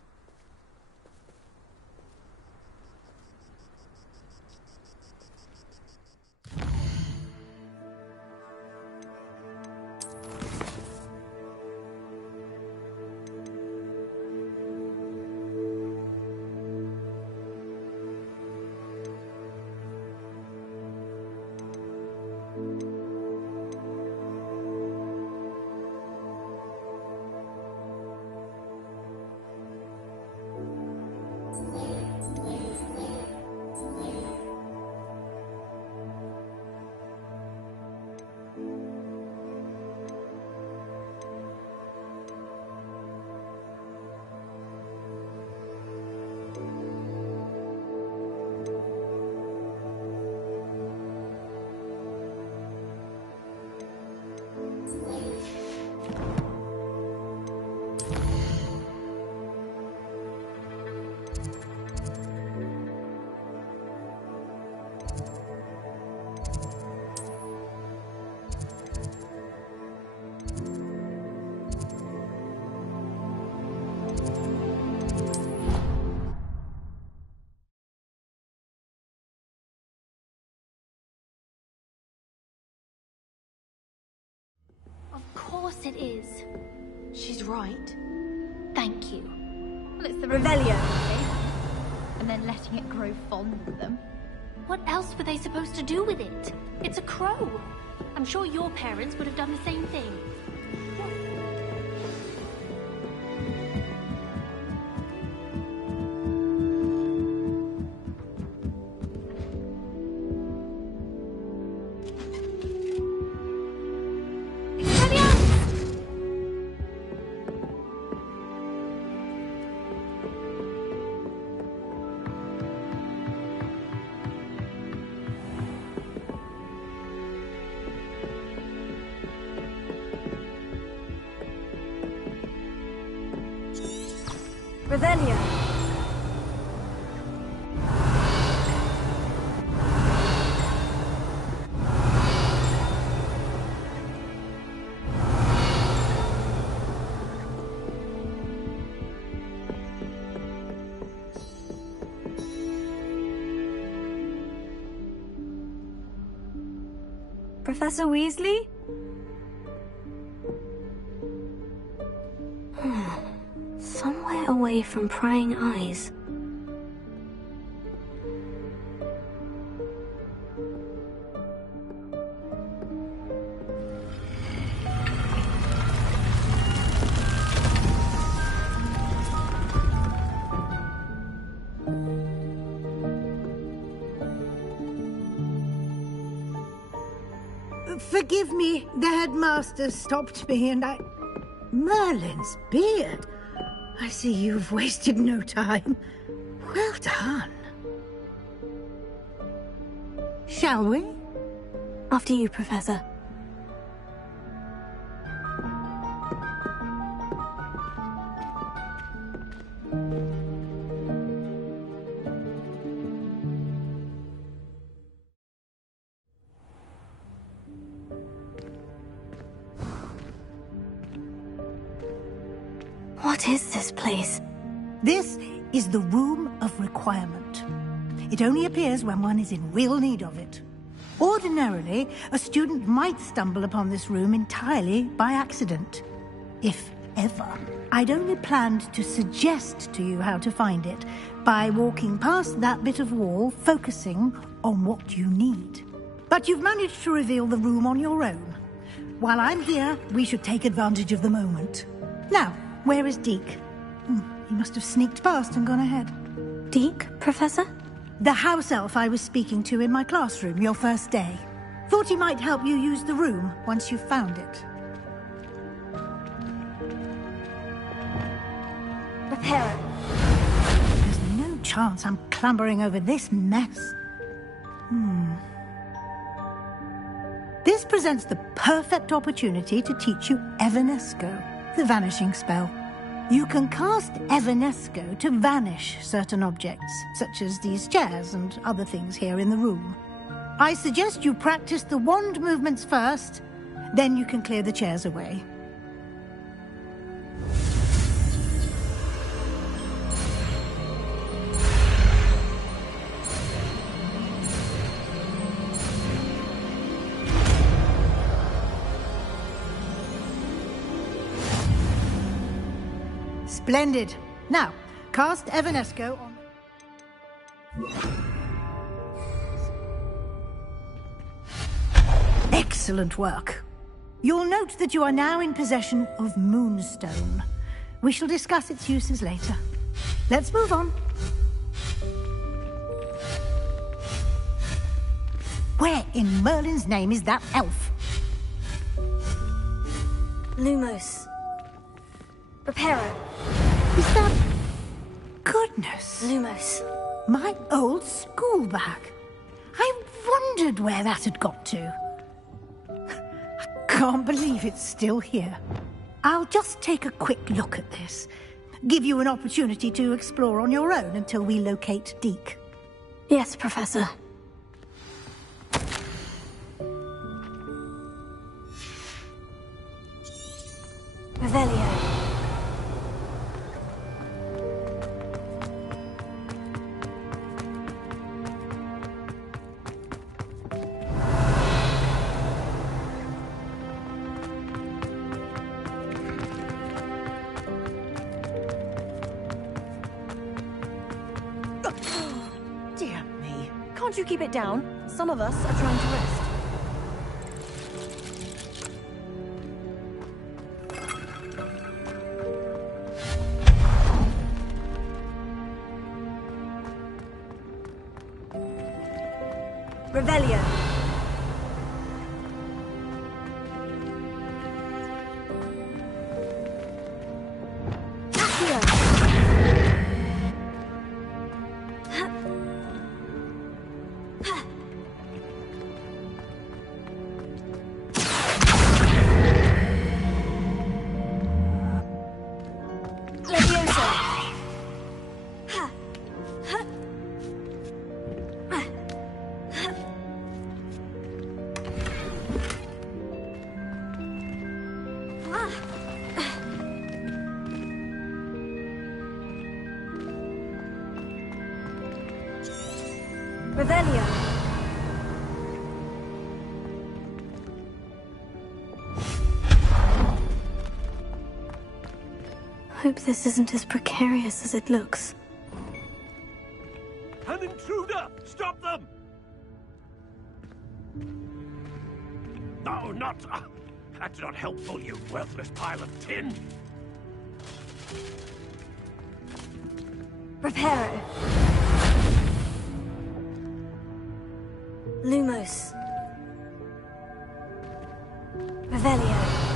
Of course it is. She's right. Thank you. Well, it's the Revelio. And then letting it grow fond of them. What else were they supposed to do with it? It's a crow. I'm sure your parents would have done the same thing. Revelio. Professor Weasley? Somewhere away from prying eyes. Forgive me, the headmaster stopped me and I... Merlin's beard. I see you've wasted no time. Well done. Shall we? After you, Professor. What is this place? This is the Room of Requirement. It only appears when one is in real need of it. Ordinarily, a student might stumble upon this room entirely by accident. If ever. I'd only planned to suggest to you how to find it by walking past that bit of wall, focusing on what you need. But you've managed to reveal the room on your own. While I'm here, we should take advantage of the moment. Now, where is Deke? He must have sneaked past and gone ahead. Deke, Professor? The house elf I was speaking to in my classroom your first day. Thought he might help you use the room once you've found it. Reparo. There's no chance I'm clambering over this mess. This presents the perfect opportunity to teach you Evanesco, the vanishing spell. You can cast Evanesco to vanish certain objects, such as these chairs and other things here in the room. I suggest you practice the wand movements first, then you can clear the chairs away. Splendid. Now, cast Evanesco on... Excellent work. You'll note that you are now in possession of Moonstone. We shall discuss its uses later. Let's move on. Where in Merlin's name is that elf? Lumos. Reparo. Is that... Goodness. Lumos. My old school bag. I wondered where that had got to. I can't believe it's still here. I'll just take a quick look at this. Give you an opportunity to explore on your own until we locate Deke. Yes, Professor. Revelio. Dear me. Can't you keep it down? Some of us are trying to rest. Revelio. Revelio. Hope this isn't as precarious as it looks. An intruder! Stop them! No, not... that's not helpful, you worthless pile of tin! Reparo. Lumos. Revelio.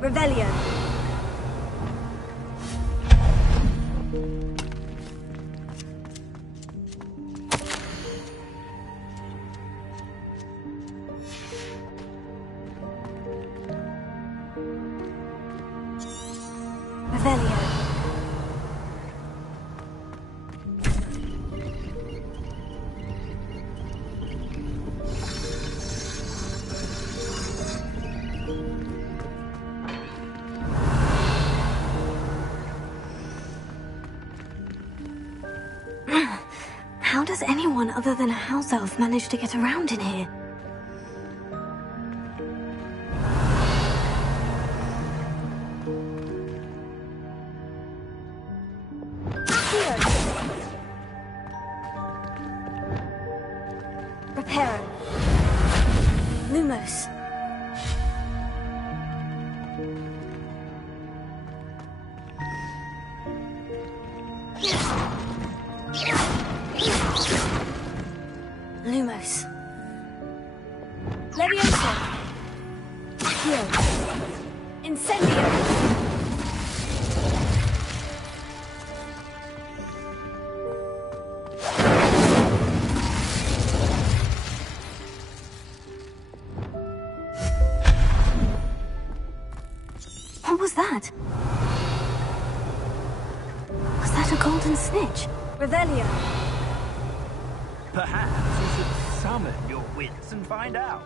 Revelio. How does anyone other than a house elf manage to get around in here? Reparo. Lumos. Lumos. Leviosa. Accio. Incendio. What was that? Was that a golden snitch? Revelio. Perhaps you should summon your wits and find out.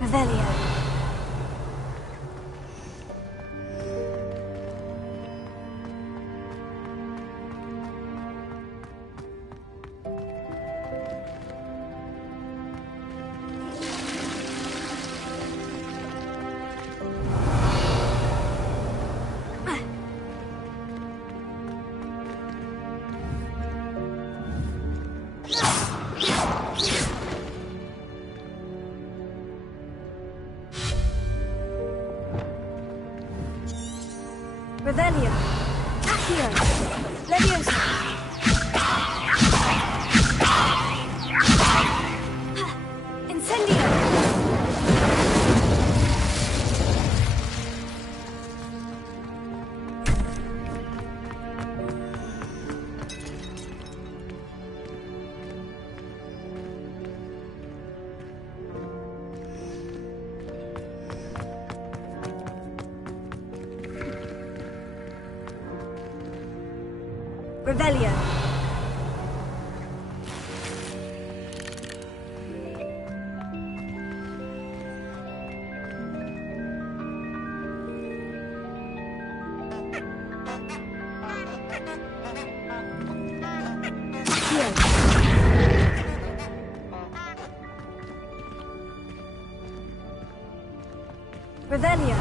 Revelio. Revelio. Accio. Leviosa. Incendio. Revelio. Revelio.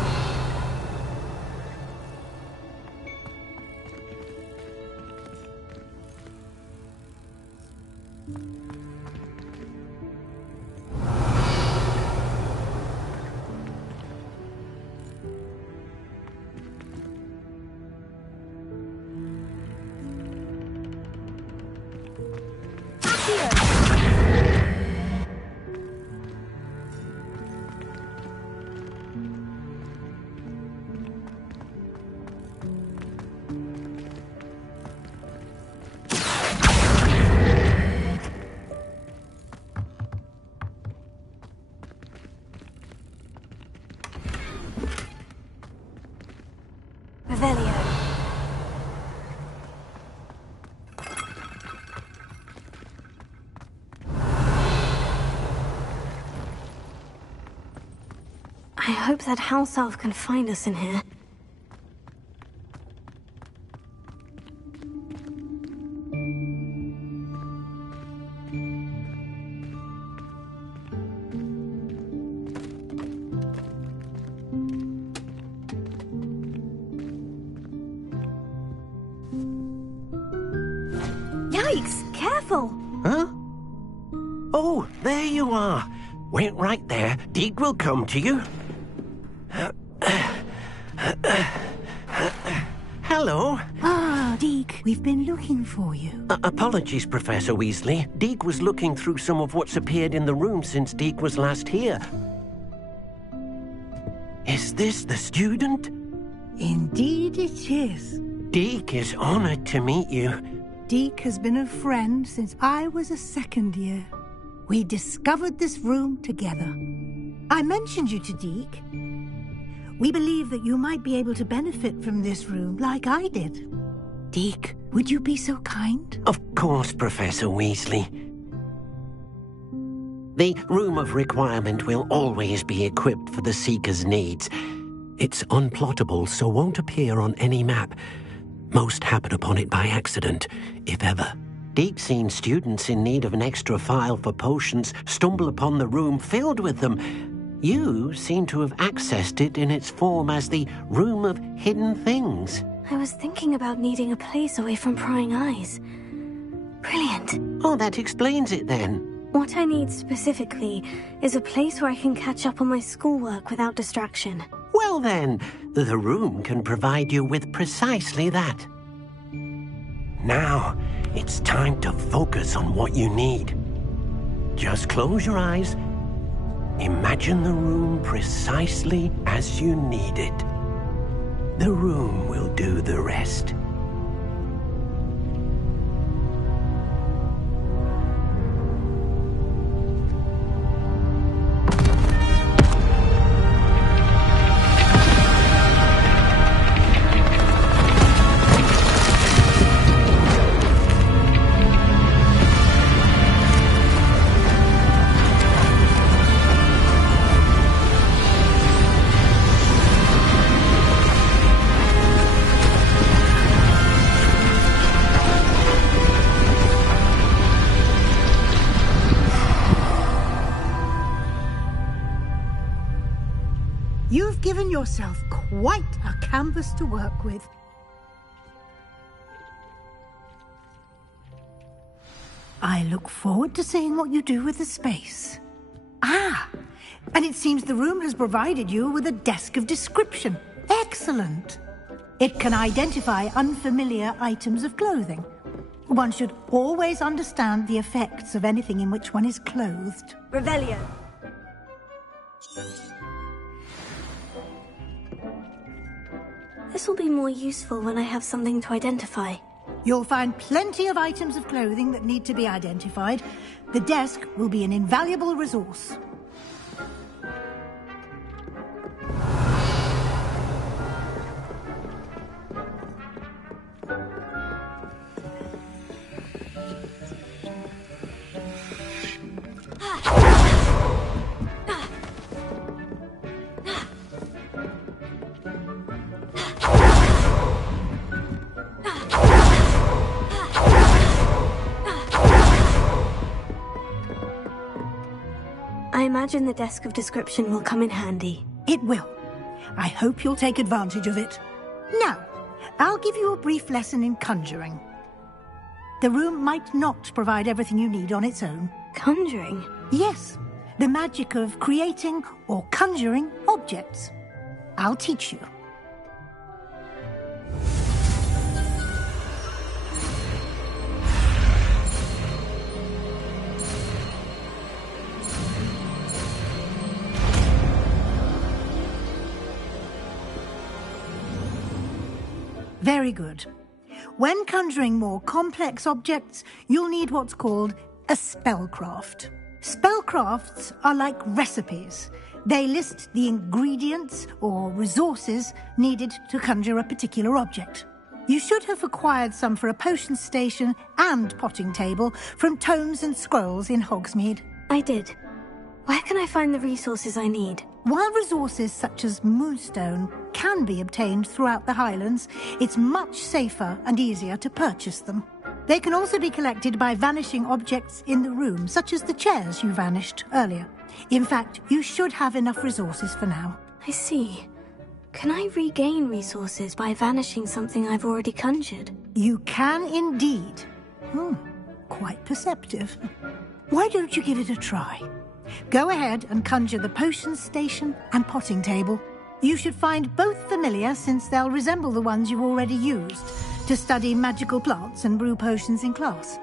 Revelio. I hope that house elf can find us in here. Yikes! Careful! Huh? Oh, there you are. Wait right there. Deke will come to you. Hello. Ah, Deke, we've been looking for you. Apologies, Professor Weasley. Deke was looking through some of what's appeared in the room since Deke was last here. Is this the student? Indeed it is. Deke is honored to meet you. Deke has been a friend since I was a second year. We discovered this room together. I mentioned you to Deke. We believe that you might be able to benefit from this room like I did. Deke, would you be so kind? Of course, Professor Weasley. The Room of Requirement will always be equipped for the Seeker's needs. It's unplottable, so won't appear on any map. Most happen upon it by accident, if ever. Deke's seen students in need of an extra file for potions stumble upon the room filled with them. You seem to have accessed it in its form as the Room of Hidden Things. I was thinking about needing a place away from prying eyes. Brilliant. Oh, that explains it then. What I need specifically is a place where I can catch up on my schoolwork without distraction. Well then, the room can provide you with precisely that. Now, it's time to focus on what you need. Just close your eyes. Imagine the room precisely as you need it. The room will do the rest. You've given yourself quite a canvas to work with. I look forward to seeing what you do with the space. Ah, and it seems the room has provided you with a desk of description. Excellent. It can identify unfamiliar items of clothing. One should always understand the effects of anything in which one is clothed. Revelio. This will be more useful when I have something to identify. You'll find plenty of items of clothing that need to be identified. The desk will be an invaluable resource. I imagine the desk of description will come in handy. It will. I hope you'll take advantage of it. Now, I'll give you a brief lesson in conjuring. The room might not provide everything you need on its own. Conjuring? Yes, the magic of creating or conjuring objects. I'll teach you. Very good. When conjuring more complex objects, you'll need what's called a spellcraft. Spellcrafts are like recipes. They list the ingredients or resources needed to conjure a particular object. You should have acquired some for a potion station and potting table from tomes and scrolls in Hogsmeade. I did. Where can I find the resources I need? While resources such as moonstone can be obtained throughout the Highlands, it's much safer and easier to purchase them. They can also be collected by vanishing objects in the room, such as the chairs you vanished earlier. In fact, you should have enough resources for now. I see. Can I regain resources by vanishing something I've already conjured? You can indeed. Quite perceptive. Why don't you give it a try? Go ahead and conjure the potion station and potting table. You should find both familiar, since they'll resemble the ones you've already used to study magical plants and brew potions in class.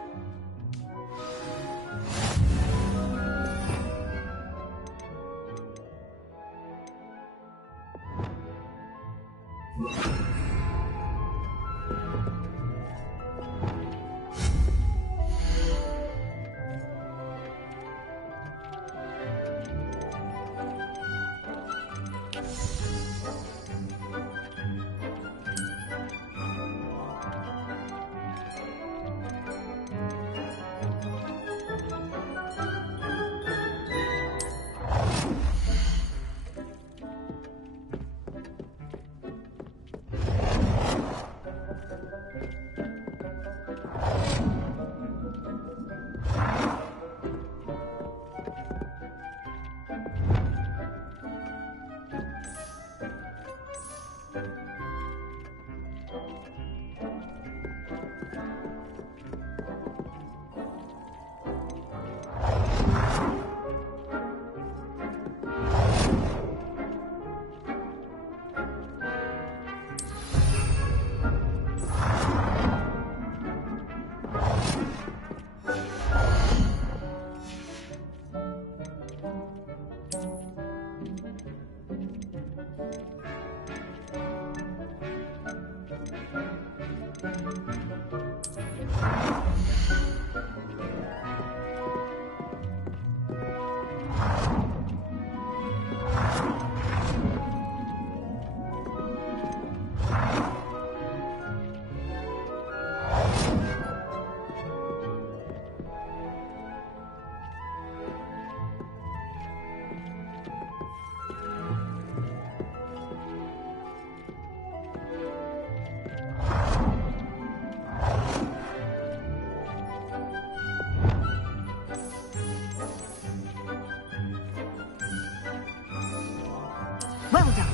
Well done.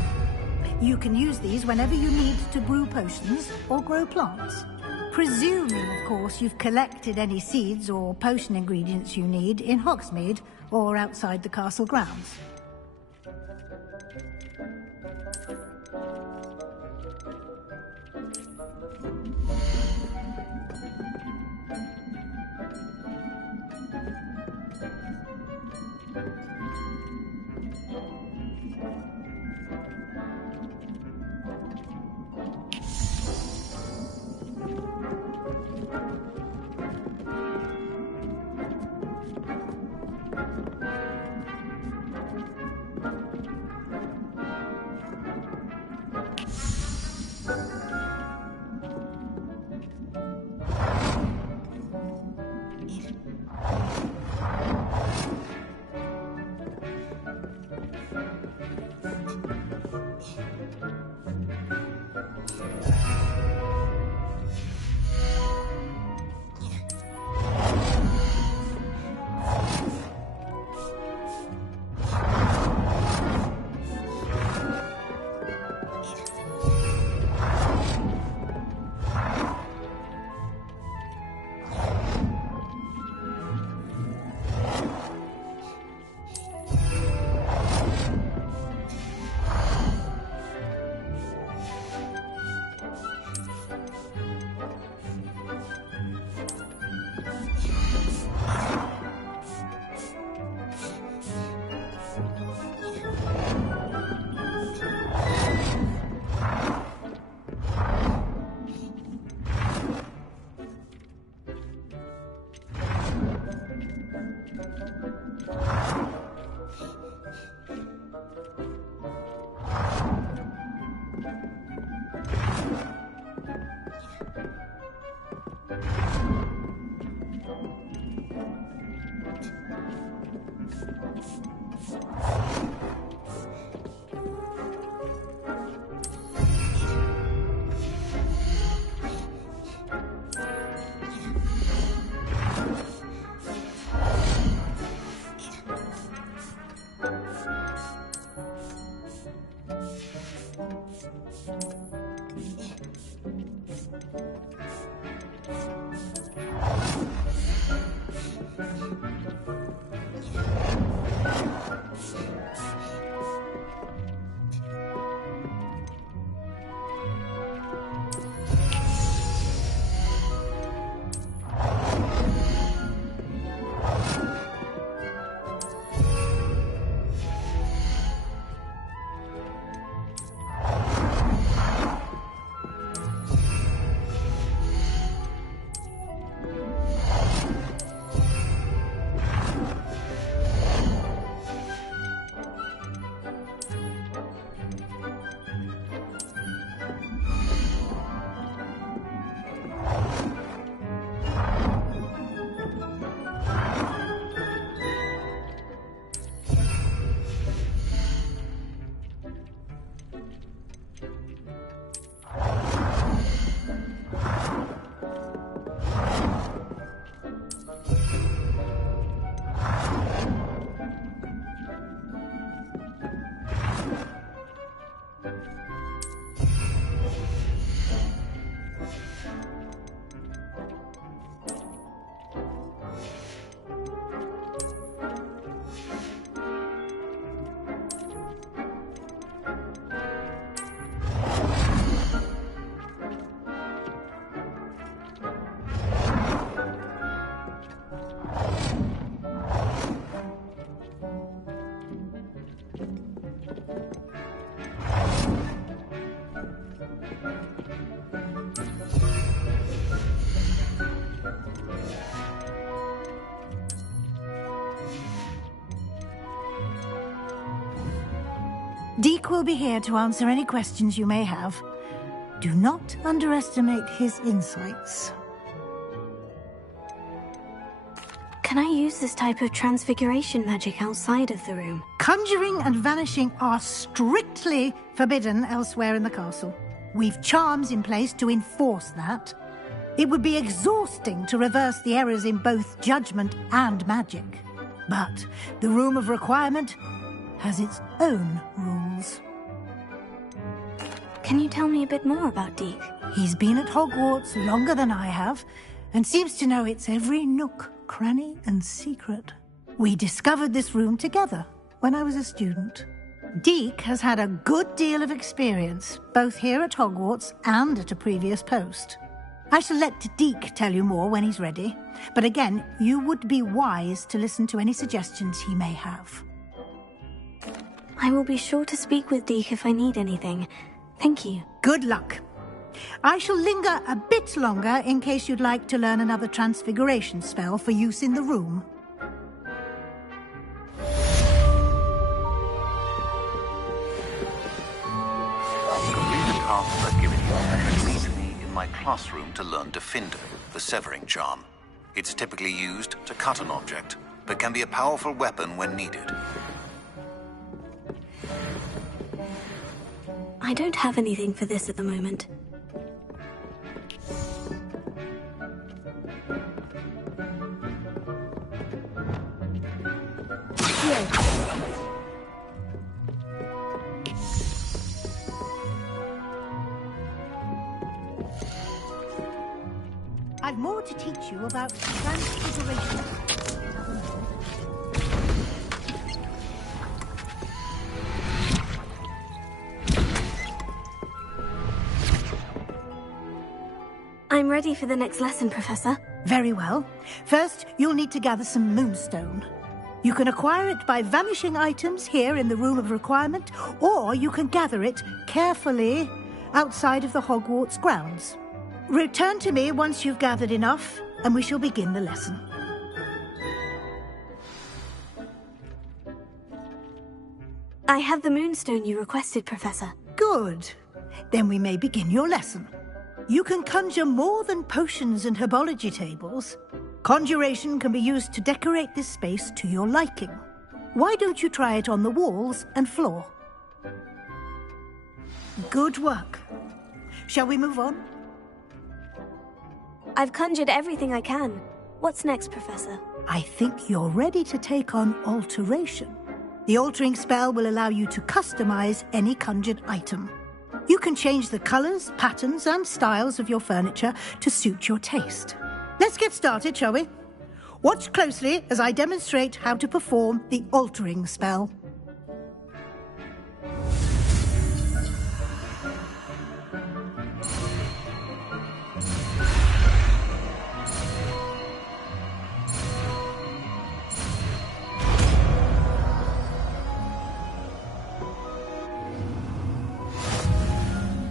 You can use these whenever you need to brew potions or grow plants. Presuming, of course, you've collected any seeds or potion ingredients you need in Hogsmeade or outside the castle grounds. Deek will be here to answer any questions you may have. Do not underestimate his insights. Can I use this type of transfiguration magic outside of the room? Conjuring and vanishing are strictly forbidden elsewhere in the castle. We've charms in place to enforce that. It would be exhausting to reverse the errors in both judgment and magic. But the Room of Requirement has its own rules. Can you tell me a bit more about Deek? He's been at Hogwarts longer than I have, and seems to know its every nook, cranny, and secret. We discovered this room together when I was a student. Deek has had a good deal of experience, both here at Hogwarts and at a previous post. I shall let Deek tell you more when he's ready, but again, you would be wise to listen to any suggestions he may have. I will be sure to speak with Deek if I need anything. Thank you. Good luck. I shall linger a bit longer in case you'd like to learn another transfiguration spell for use in the room. Complete the tasks I've given you and meet me in my classroom to learn Defender, the severing charm. It's typically used to cut an object, but can be a powerful weapon when needed. I don't have anything for this at the moment. Here. I've more to teach you about transfiguration. I'm ready for the next lesson, Professor. Very well. First, you'll need to gather some moonstone. You can acquire it by vanishing items here in the Room of Requirement, or you can gather it carefully outside of the Hogwarts grounds. Return to me once you've gathered enough, and we shall begin the lesson. I have the moonstone you requested, Professor. Good. Then we may begin your lesson. You can conjure more than potions and herbology tables. Conjuration can be used to decorate this space to your liking. Why don't you try it on the walls and floor? Good work. Shall we move on? I've conjured everything I can. What's next, Professor? I think you're ready to take on alteration. The altering spell will allow you to customize any conjured item. You can change the colors, patterns, and styles of your furniture to suit your taste. Let's get started, shall we? Watch closely as I demonstrate how to perform the altering spell.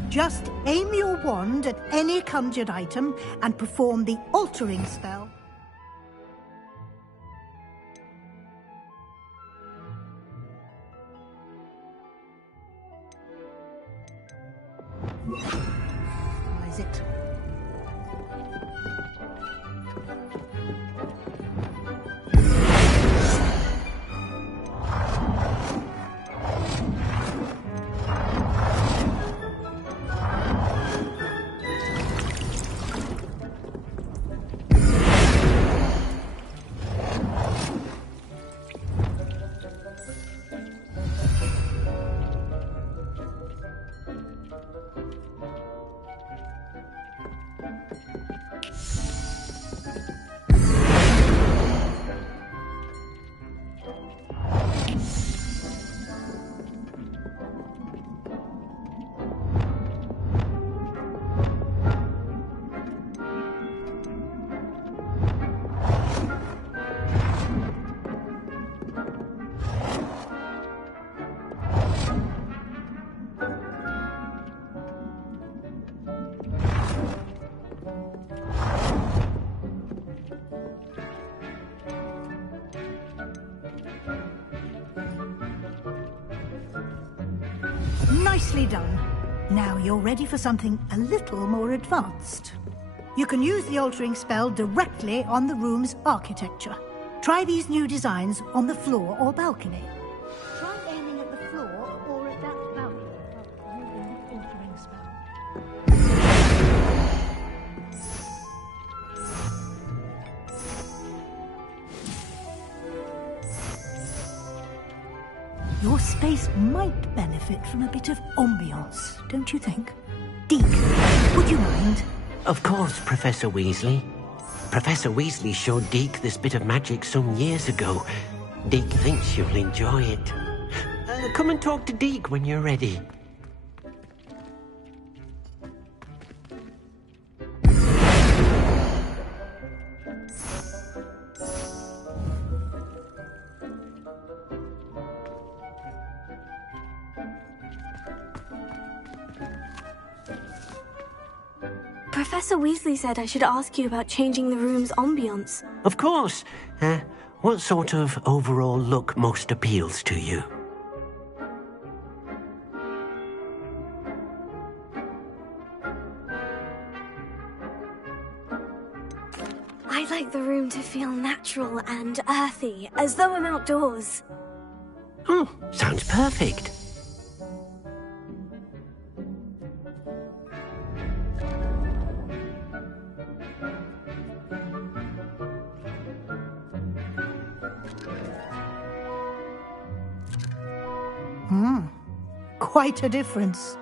Just aim your wand at any conjured item and perform the altering spell. Is it? Nicely done. Now you're ready for something a little more advanced. You can use the altering spell directly on the room's architecture. Try these new designs on the floor or balcony. Try aiming at the floor or at that balcony using the altering spell. Your space might benefit from a bit of ambiance, don't you think? Deke, would you mind? Of course, Professor Weasley. Professor Weasley showed Deke this bit of magic some years ago. Deke thinks you'll enjoy it. Come and talk to Deke when you're ready. Professor Weasley said I should ask you about changing the room's ambience. Of course. What sort of overall look most appeals to you? I'd like the room to feel natural and earthy, as though I'm outdoors. Oh, sounds perfect. Quite a difference.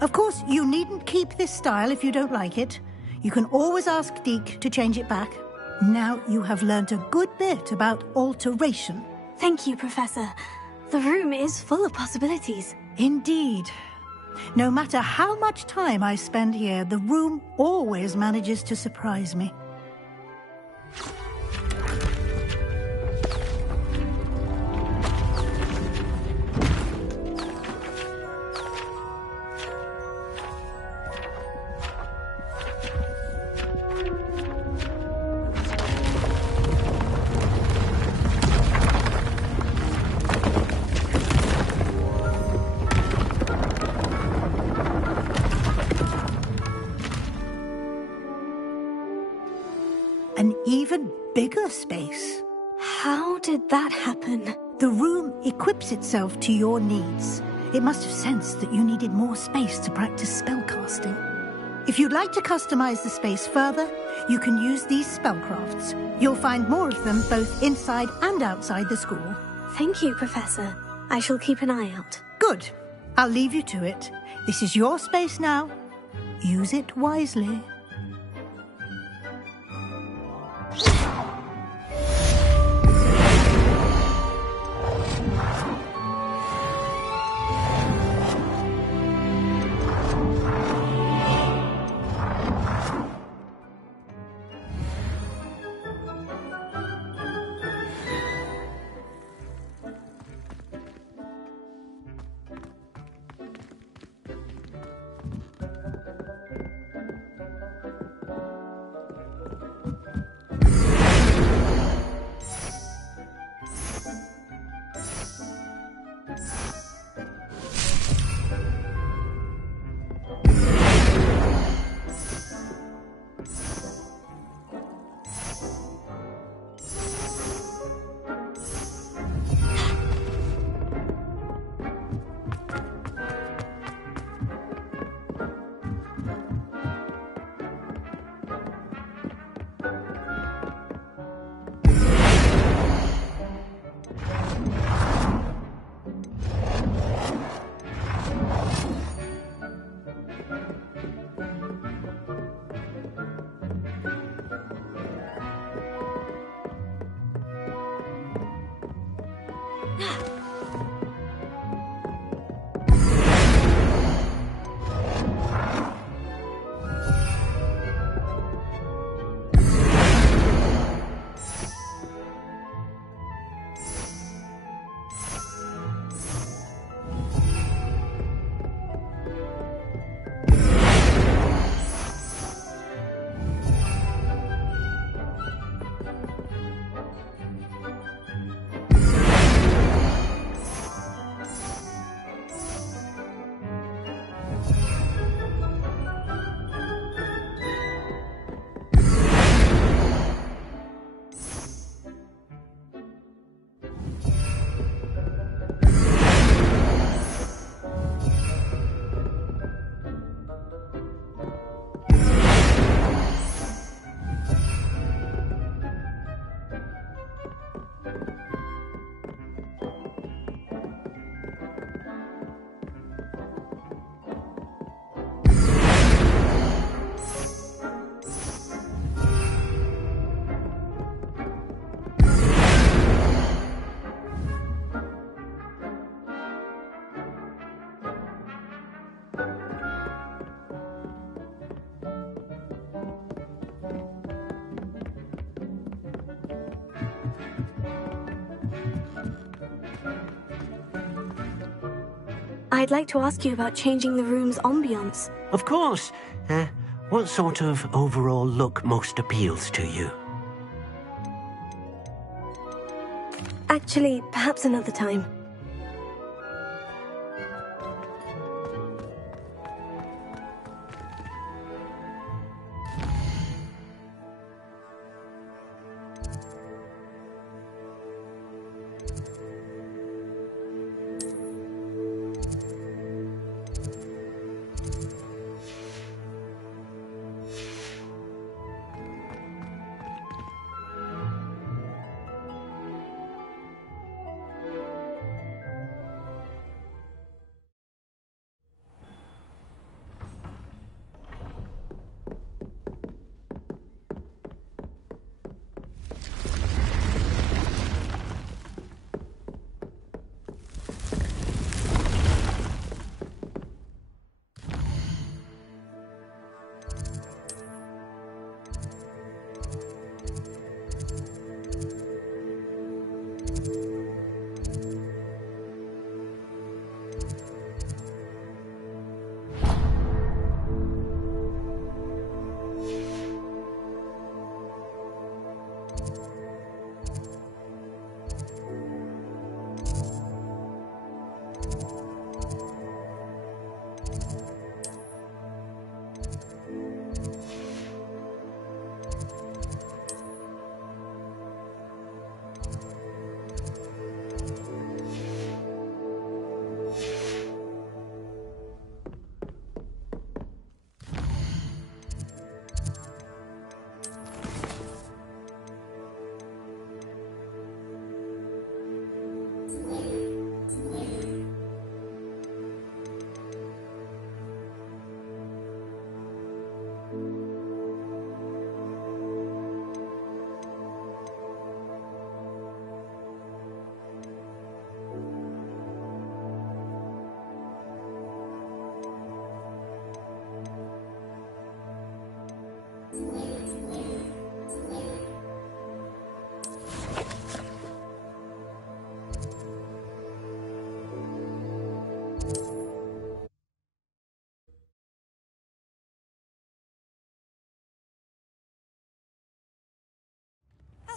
Of course, you needn't keep this style if you don't like it. You can always ask Deke to change it back. Now you have learnt a good bit about alteration. Thank you, Professor. The room is full of possibilities. Indeed. No matter how much time I spend here, the room always manages to surprise me. An even bigger space. How did that happen? The room equips itself to your needs. It must have sensed that you needed more space to practice spellcasting. If you'd like to customize the space further, you can use these spellcrafts. You'll find more of them both inside and outside the school. Thank you, Professor. I shall keep an eye out. Good. I'll leave you to it. This is your space now. Use it wisely. I'd like to ask you about changing the room's ambience. Of course. What sort of overall look most appeals to you? Actually, perhaps another time.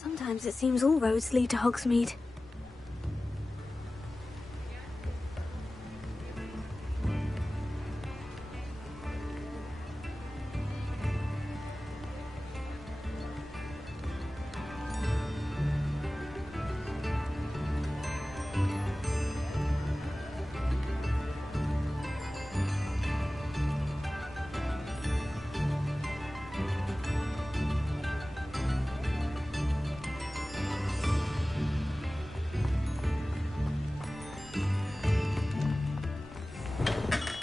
Sometimes it seems all roads lead to Hogsmeade.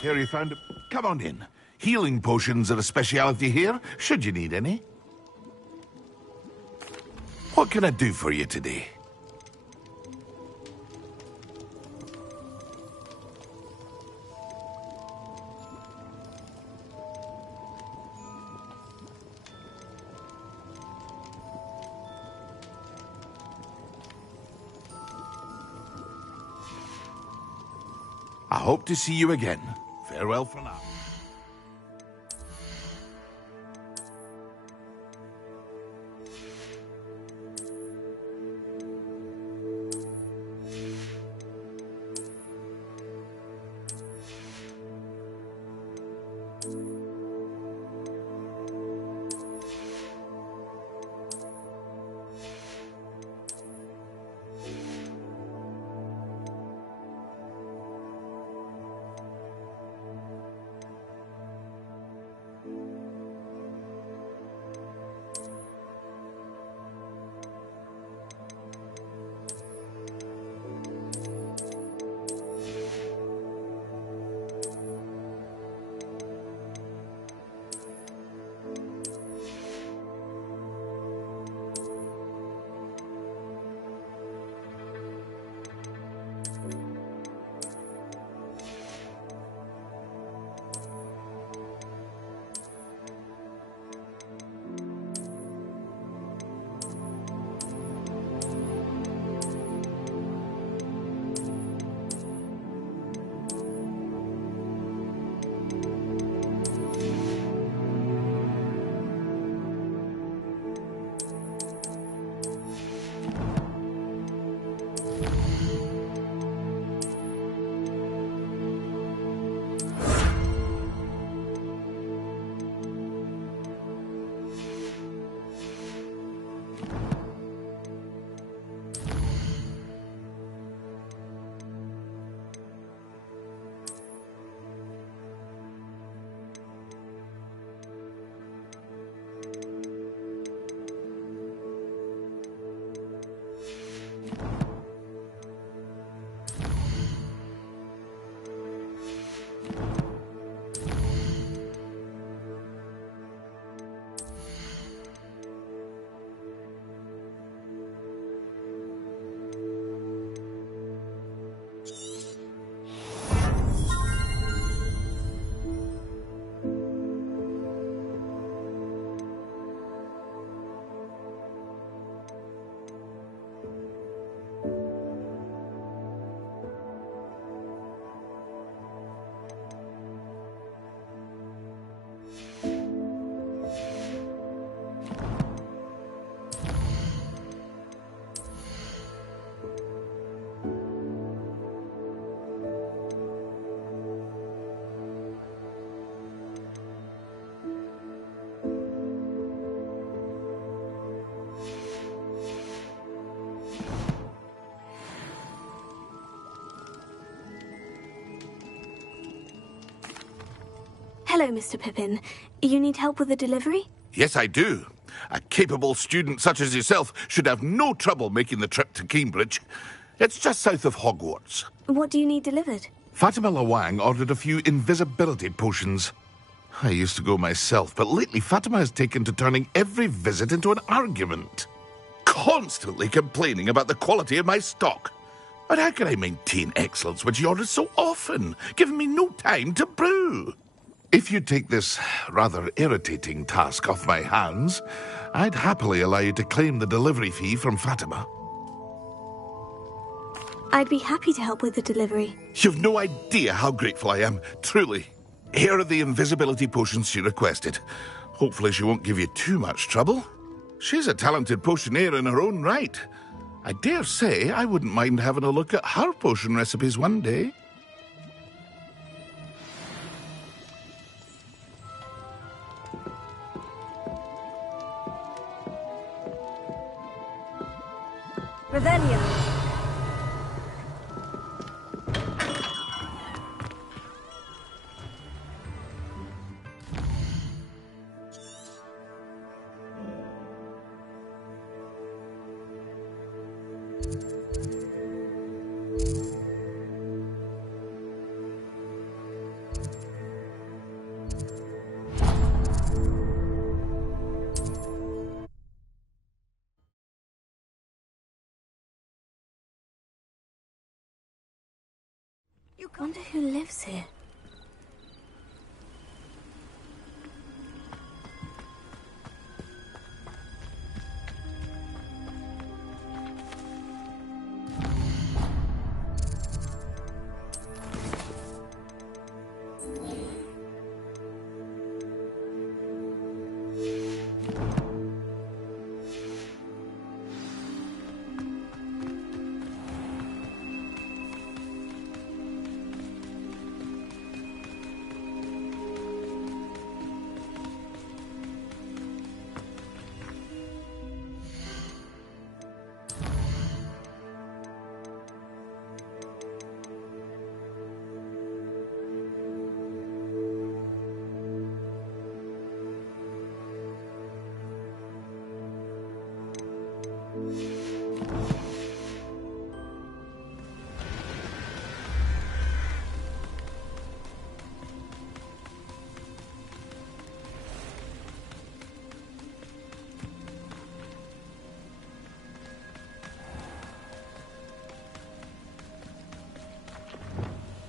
Here you found... Come on in. Healing potions are a speciality here, should you need any. What can I do for you today? I hope to see you again. Farewell for now. Hello, Mr. Pippin. You need help with a delivery? Yes, I do. A capable student such as yourself should have no trouble making the trip to Cambridge. It's just south of Hogwarts. What do you need delivered? Fatima Lawang ordered a few invisibility potions. I used to go myself, but lately Fatima has taken to turning every visit into an argument. Constantly complaining about the quality of my stock. But how can I maintain excellence when she orders so often, giving me no time to brew? If you take this rather irritating task off my hands, I'd happily allow you to claim the delivery fee from Fatima. I'd be happy to help with the delivery. You've no idea how grateful I am, truly. Here are the invisibility potions she requested. Hopefully she won't give you too much trouble. She's a talented potioneer in her own right. I dare say I wouldn't mind having a look at her potion recipes one day. Revelio. I wonder who lives here.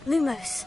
Lumos.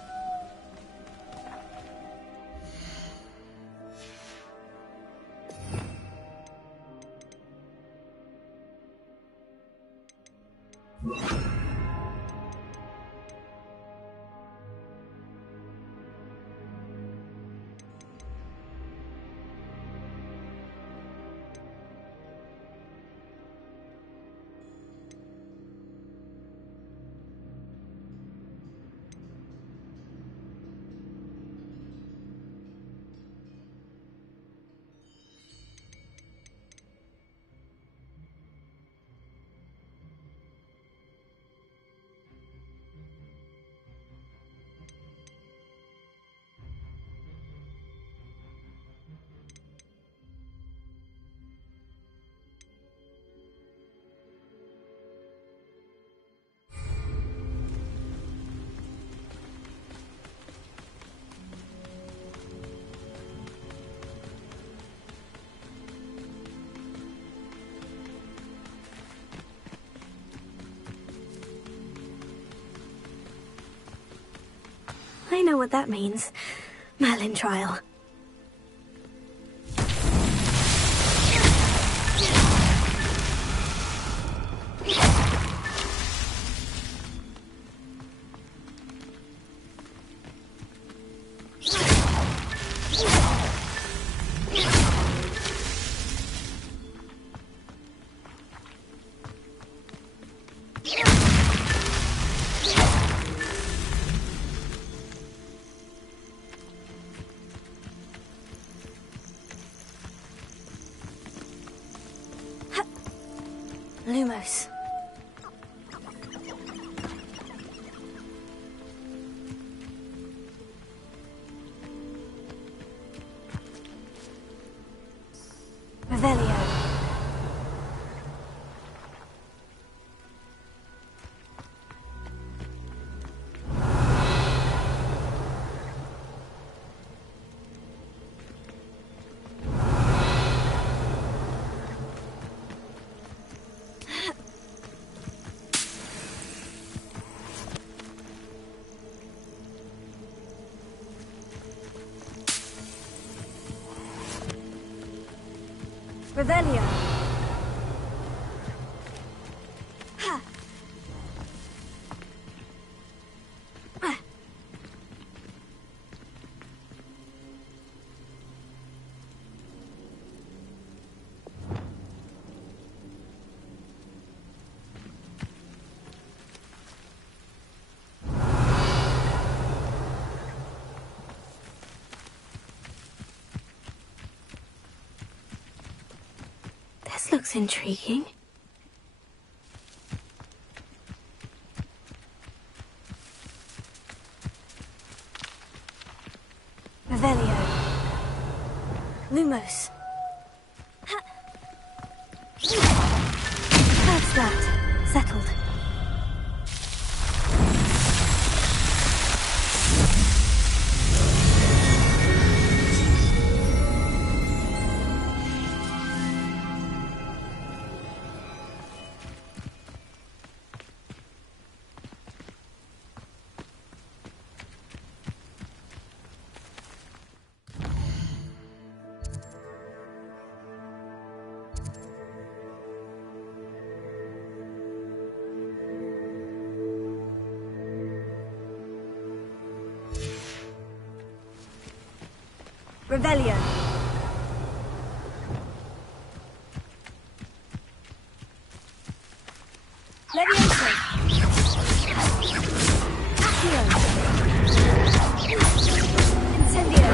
I know what that means. Merlin trial. Lumos. Revelio. Revelio. Ha. This looks intriguing. Revelio. Lumos. That's that. Settled. Revelio. Levioso. Accio. Incendio.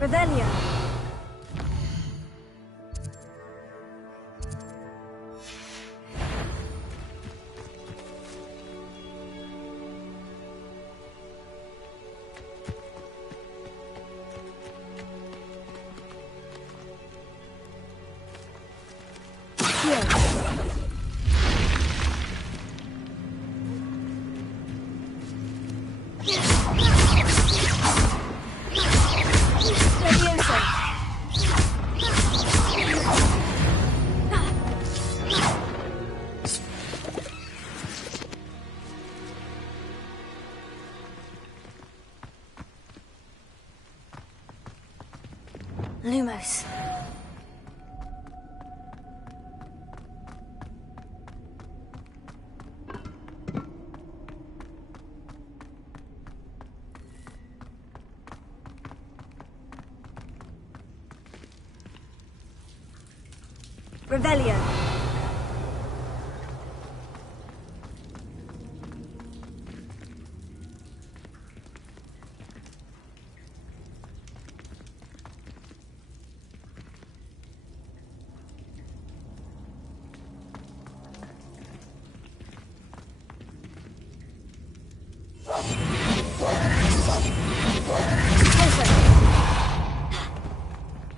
Revelio. Lumos. Revelio.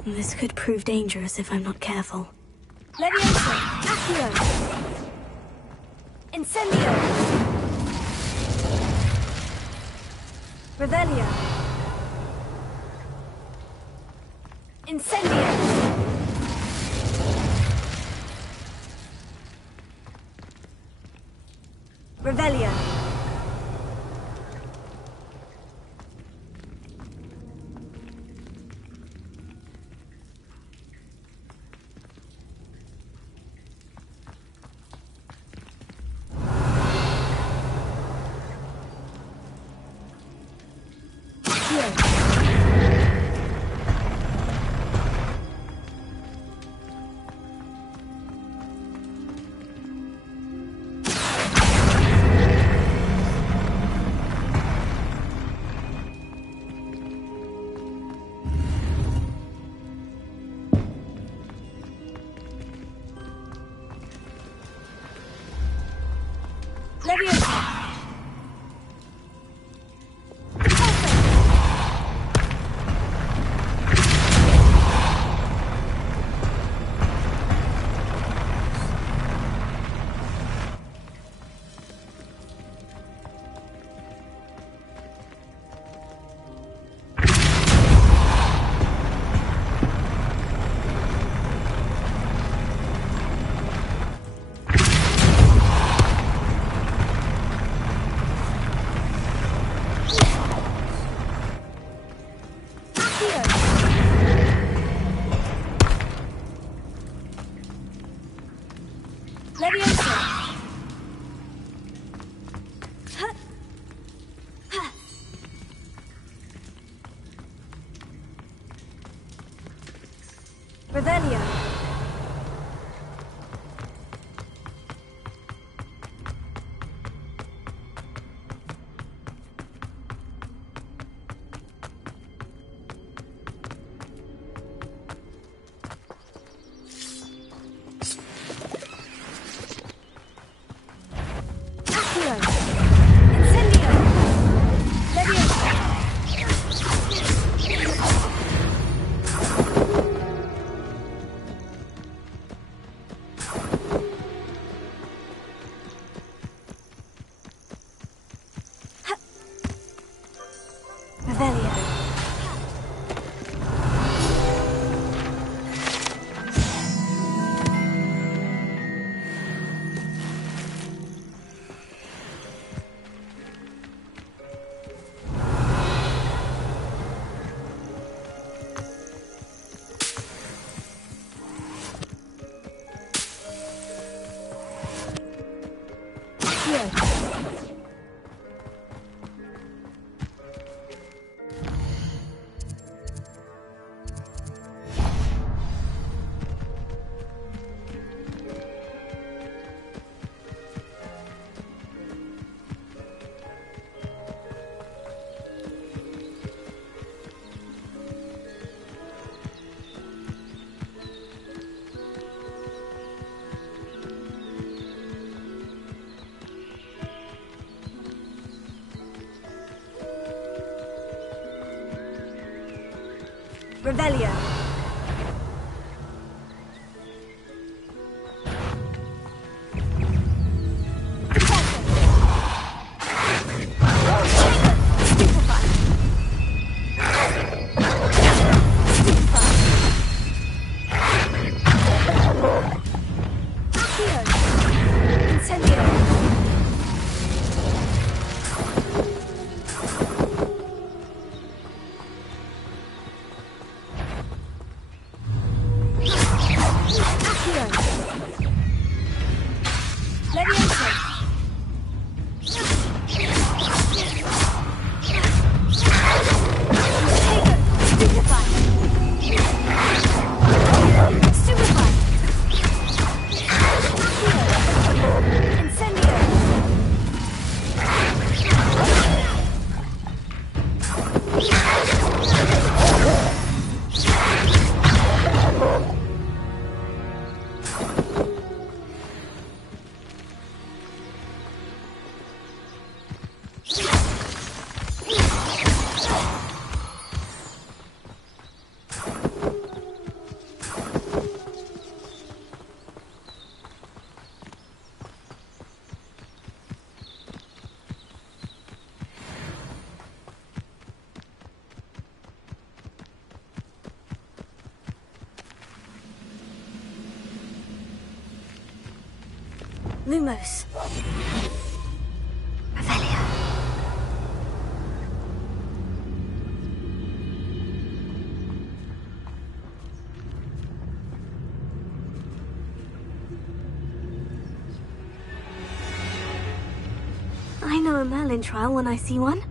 This could prove dangerous if I'm not careful. Levioso! Accio! Incendio! Revelio! Incendio! Revelio! Leviosa! Revelio. Revelio. Lumos. Revelio. I know a Merlin trial when I see one.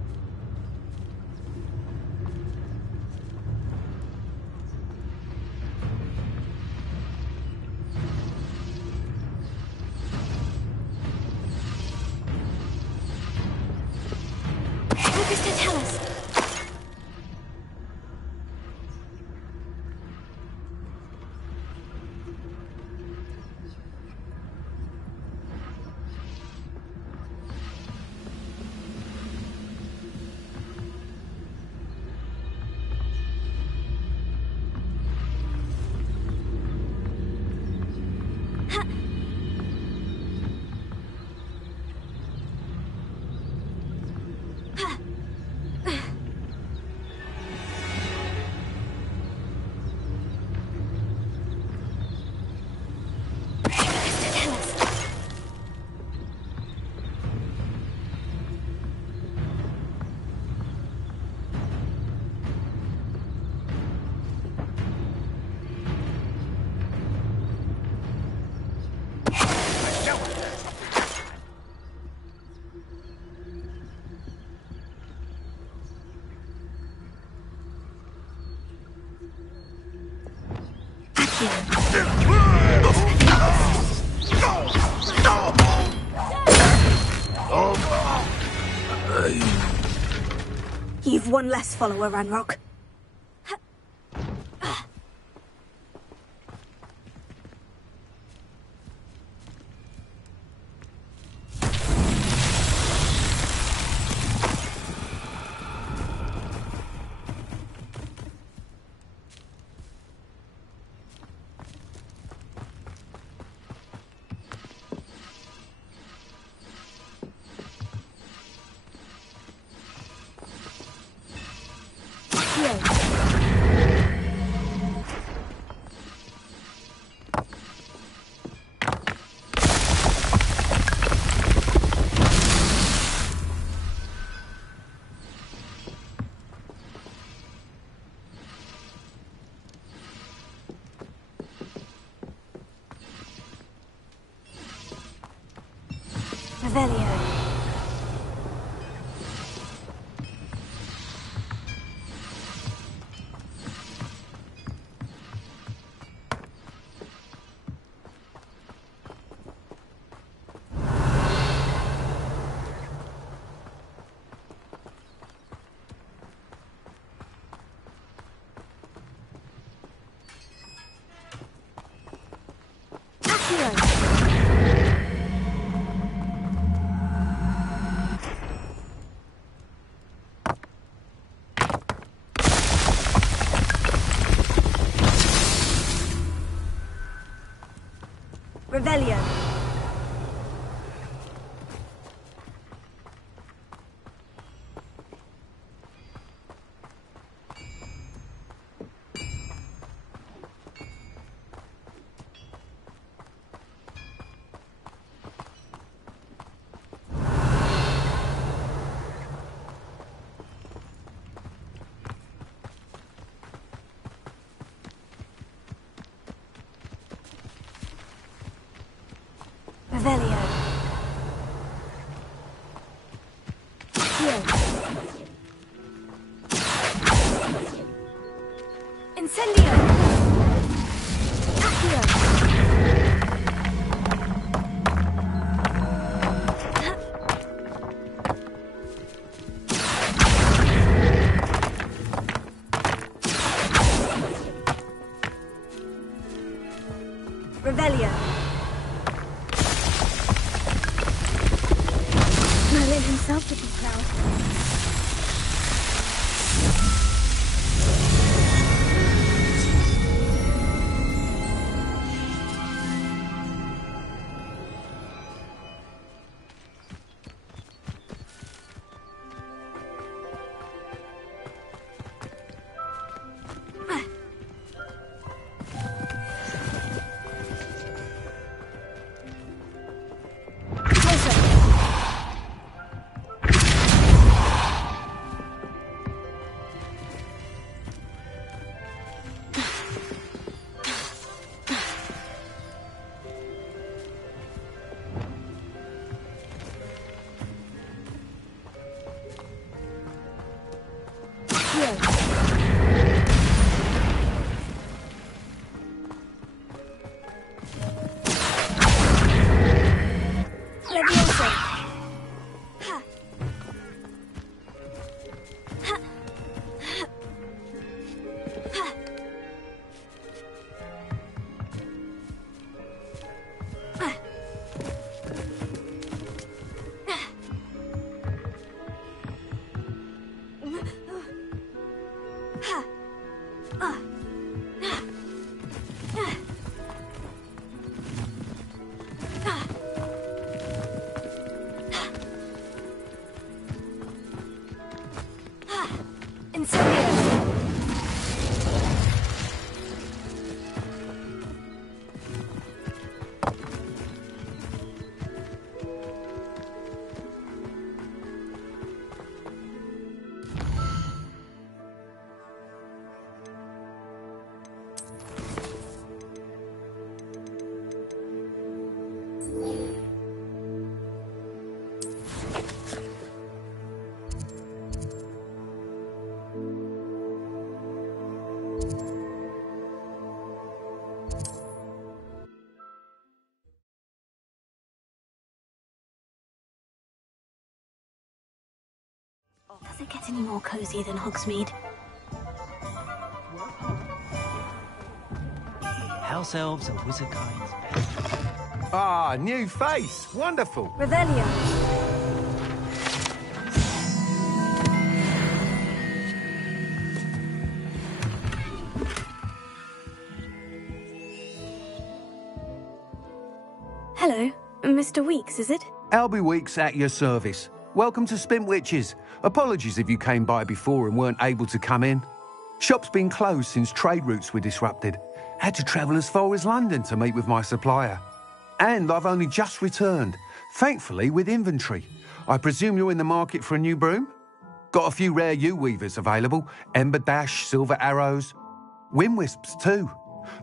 You've one less follower, Ranrock. Revelio. Revelio. Revelio. Heal. Incendio. Accio. Revelio. Merlin himself would be proud. Does it get any more cozy than Hogsmeade? House elves and wizard kinds. Ah, new face. Wonderful. Revelio. Hello, Mr. Weeks, is it? Albie Weeks at your service. Welcome to Spintwitches. Apologies if you came by before and weren't able to come in. Shop's been closed since trade routes were disrupted. Had to travel as far as London to meet with my supplier. And I've only just returned, thankfully with inventory. I presume you're in the market for a new broom? Got a few rare U-weavers available. Ember Dash, Silver Arrows. Wind Wisps too.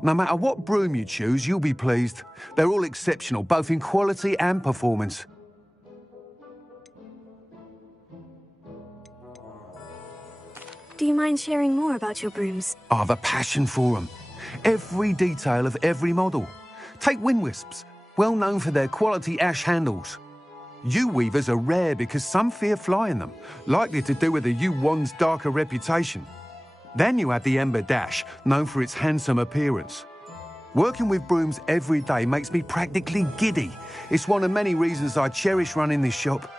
No matter what broom you choose, you'll be pleased. They're all exceptional, both in quality and performance. Do you mind sharing more about your brooms? I have a passion for them. Every detail of every model. Take Wind Wisps, well known for their quality ash handles. U-weavers are rare because some fear flying them, likely to do with the U-wand's darker reputation. Then you have the Ember Dash, known for its handsome appearance. Working with brooms every day makes me practically giddy. It's one of many reasons I cherish running this shop.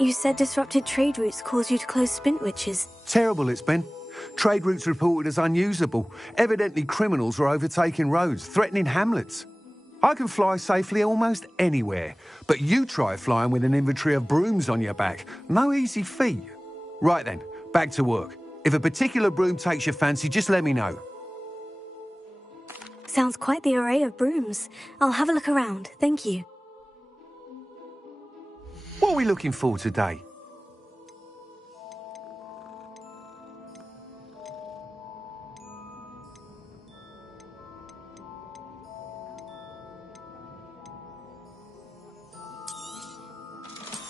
You said disrupted trade routes caused you to close Spintwitches. Terrible it's been. Trade routes reported as unusable. Evidently criminals were overtaking roads, threatening hamlets. I can fly safely almost anywhere, but you try flying with an inventory of brooms on your back. No easy feat. Right then, back to work. If a particular broom takes your fancy, just let me know. Sounds quite the array of brooms. I'll have a look around, thank you. What are we looking for today?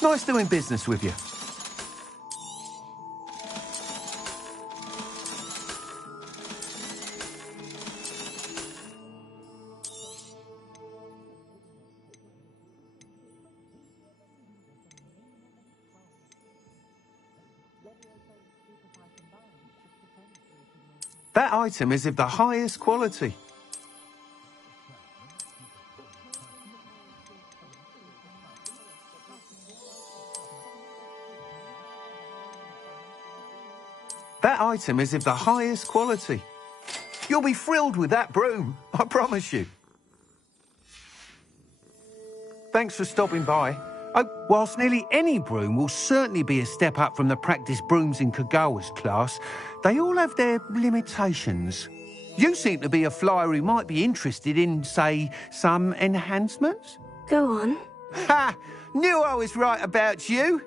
Nice doing business with you. That item is of the highest quality. That item is of the highest quality. You'll be thrilled with that broom, I promise you. Thanks for stopping by. Whilst nearly any broom will certainly be a step up from the practice brooms in Kagawa's class, they all have their limitations. You seem to be a flyer who might be interested in, say, some enhancements? Go on. Ha! Knew I was right about you.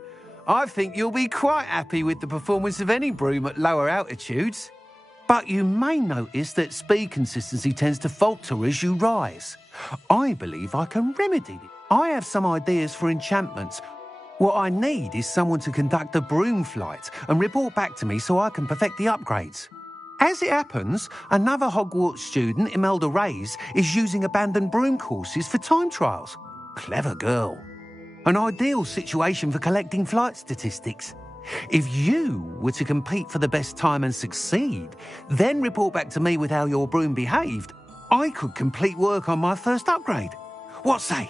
I think you'll be quite happy with the performance of any broom at lower altitudes. But you may notice that speed consistency tends to falter as you rise. I believe I can remedy it. I have some ideas for enchantments. What I need is someone to conduct a broom flight and report back to me so I can perfect the upgrades. As it happens, another Hogwarts student, Imelda Reyes, is using abandoned broom courses for time trials. Clever girl. An ideal situation for collecting flight statistics. If you were to compete for the best time and succeed, then report back to me with how your broom behaved, I could complete work on my first upgrade. What say?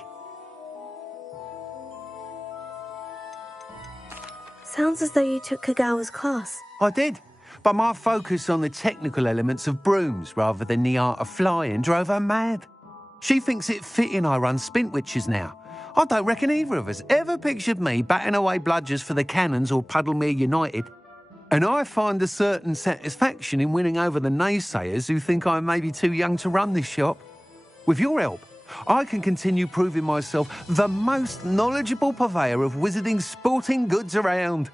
Sounds as though you took Kagawa's class. I did, but my focus on the technical elements of brooms rather than the art of flying drove her mad. She thinks it fitting I run Spintwitches now. I don't reckon either of us ever pictured me batting away bludgers for the Cannons or Puddlemere United. And I find a certain satisfaction in winning over the naysayers who think I'm maybe too young to run this shop. With your help, I can continue proving myself the most knowledgeable purveyor of wizarding sporting goods around.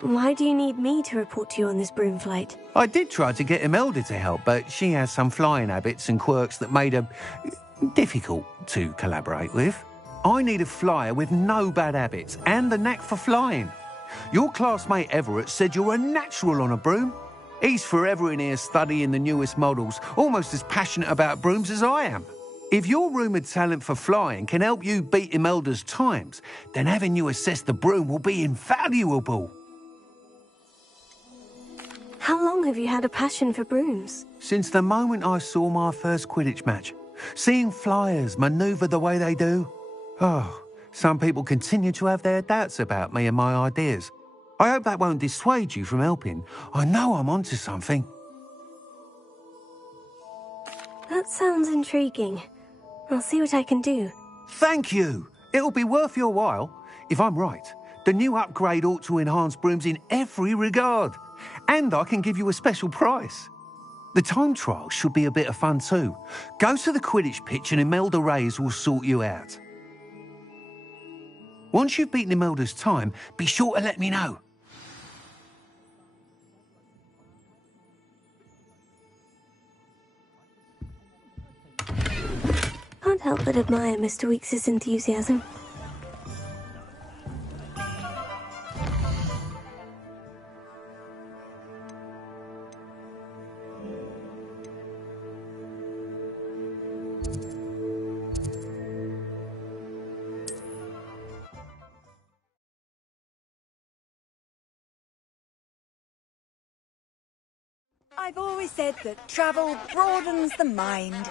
Why do you need me to report to you on this broom flight? I did try to get Imelda to help, but she has some flying habits and quirks that made her difficult to collaborate with. I need a flyer with no bad habits and the knack for flying. Your classmate Everett said you're a natural on a broom. He's forever in here studying the newest models, almost as passionate about brooms as I am. If your rumoured talent for flying can help you beat Imelda's times, then having you assess the broom will be invaluable. How long have you had a passion for brooms? Since the moment I saw my first Quidditch match, seeing flyers manoeuvre the way they do. Oh, some people continue to have their doubts about me and my ideas. I hope that won't dissuade you from helping. I know I'm onto something. That sounds intriguing. I'll see what I can do. Thank you. It'll be worth your while. If I'm right, the new upgrade ought to enhance brooms in every regard. And I can give you a special price. The time trial should be a bit of fun too. Go to the Quidditch pitch and Imelda Reyes will sort you out. Once you've beaten Imelda's time, be sure to let me know. Can't help but admire Mr. Weekes' enthusiasm. I've always said that travel broadens the mind.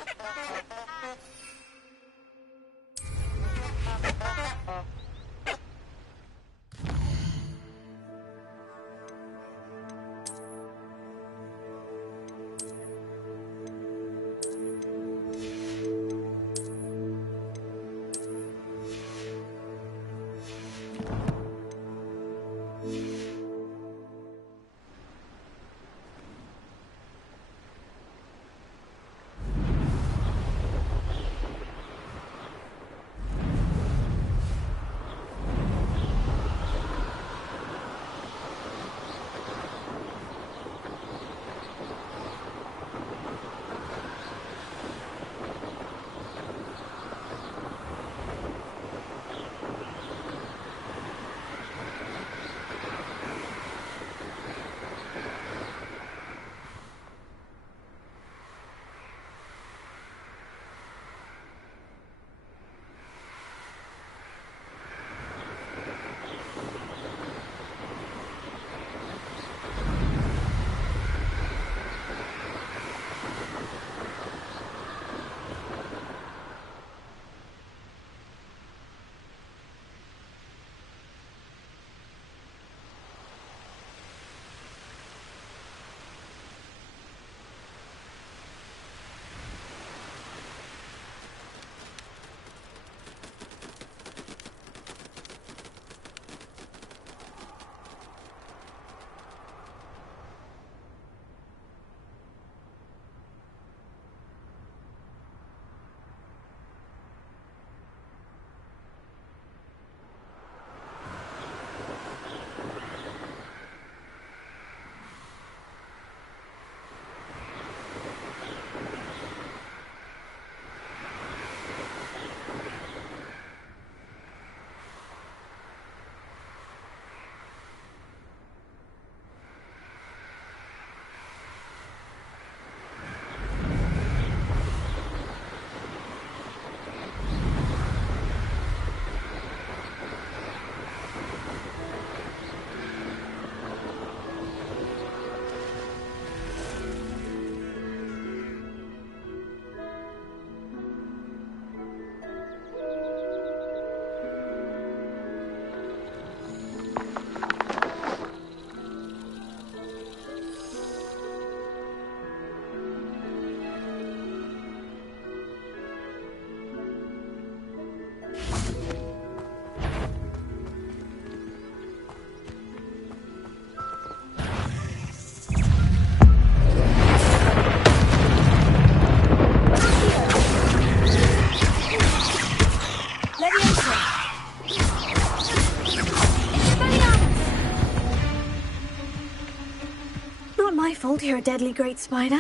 fault you're a deadly great spider.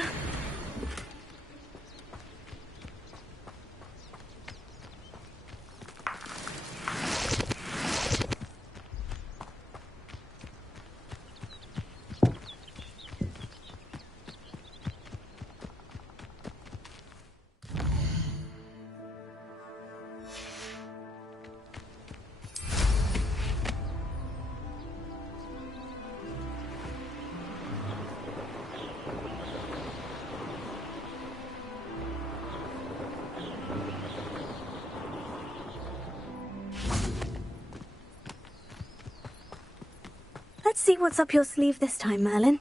Let's see what's up your sleeve this time, Merlin.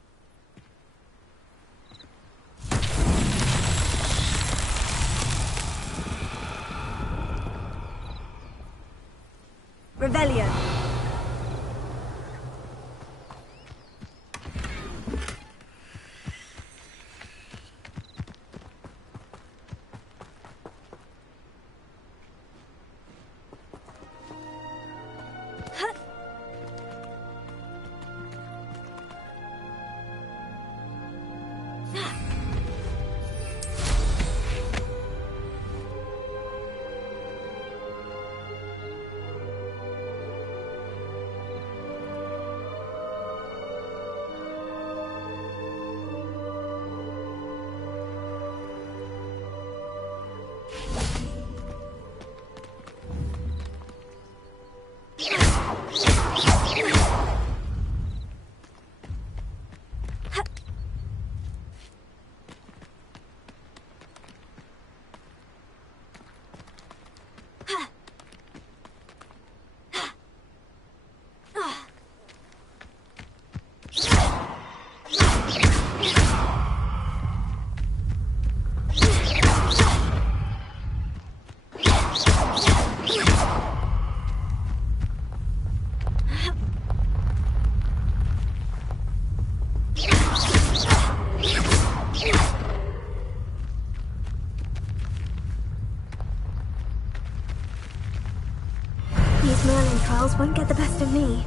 Revelio. These Merlin trials won't get the best of me.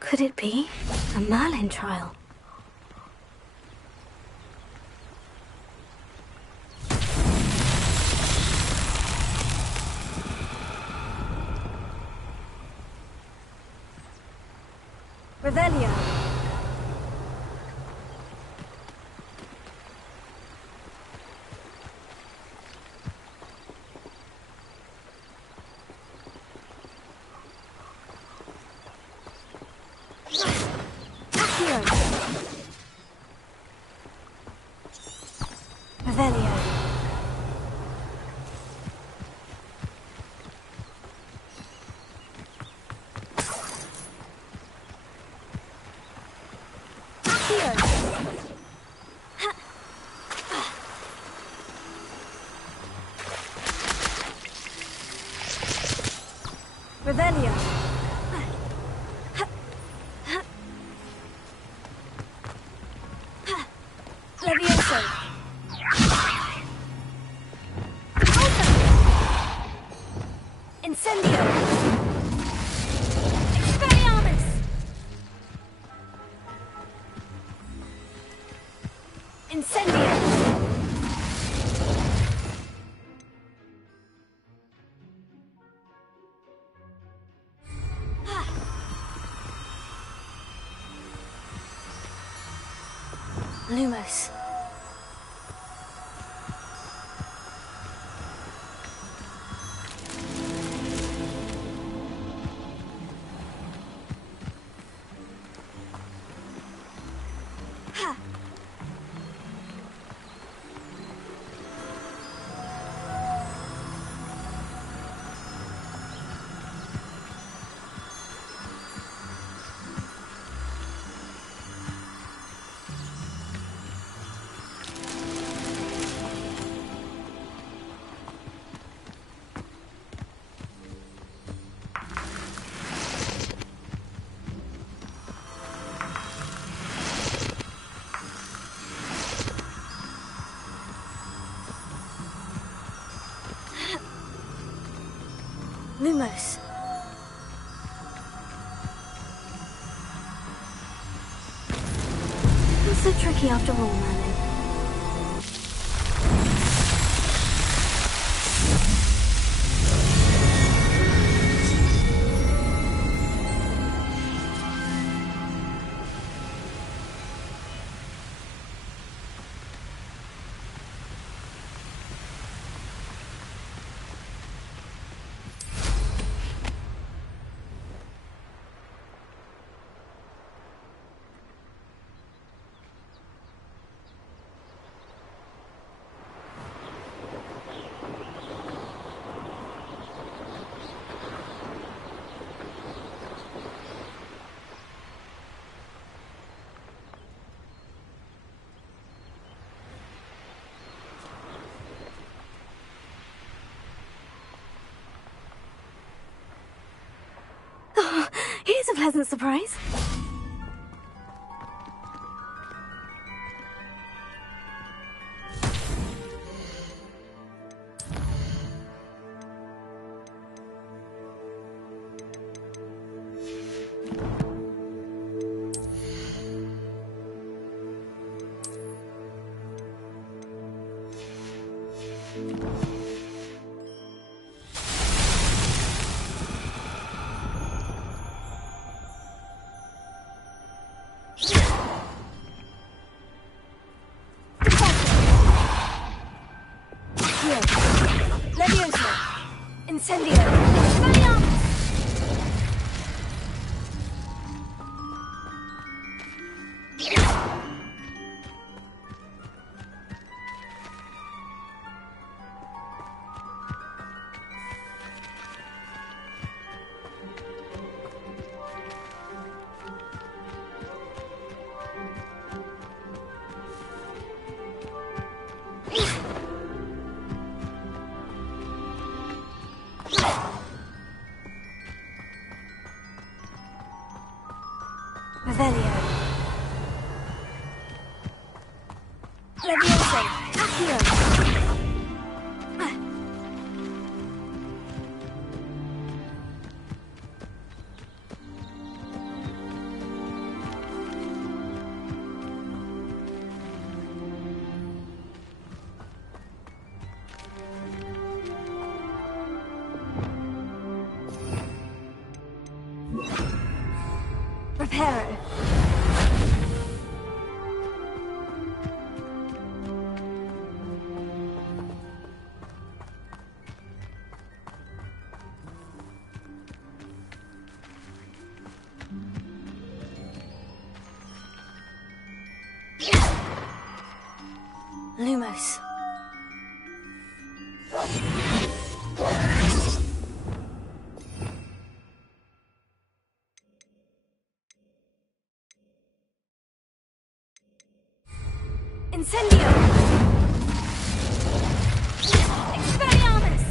Could it be a Merlin trial? Revelio. Revelio. Revelio. Levioso. Incendio. Expelliarmus. Incendio. Lumos. Lumos. Not so tricky after all, Merlin. pleasant surprise. Revelio. Levioso. Accio. Reparo. Lumos. Incendio! Expelliarmus!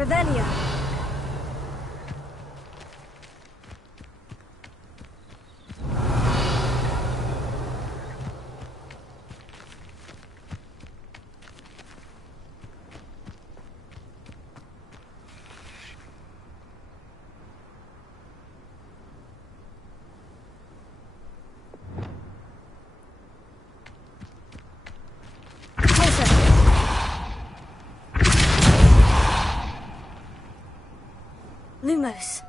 Revelio. Lumos.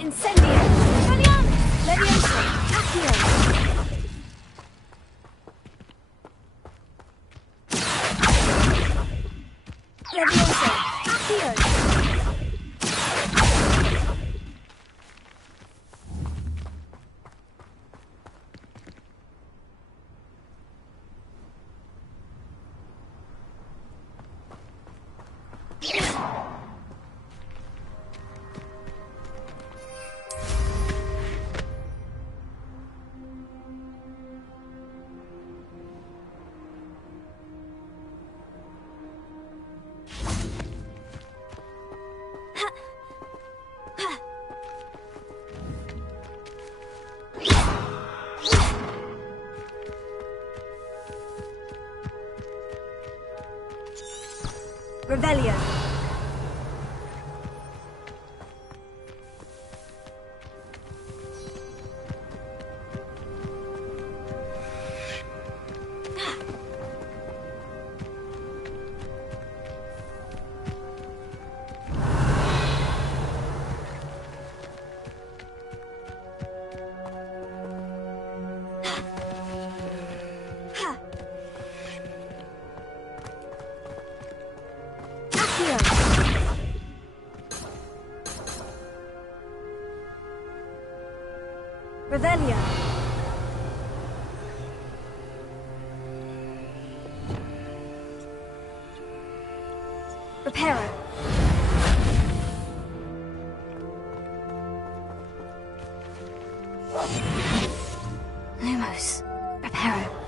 Incendio. Expelliarmus. Levioso. Accio. Levioso. Accio. Revelio. Revelio. Reparo. Lumos. Reparo.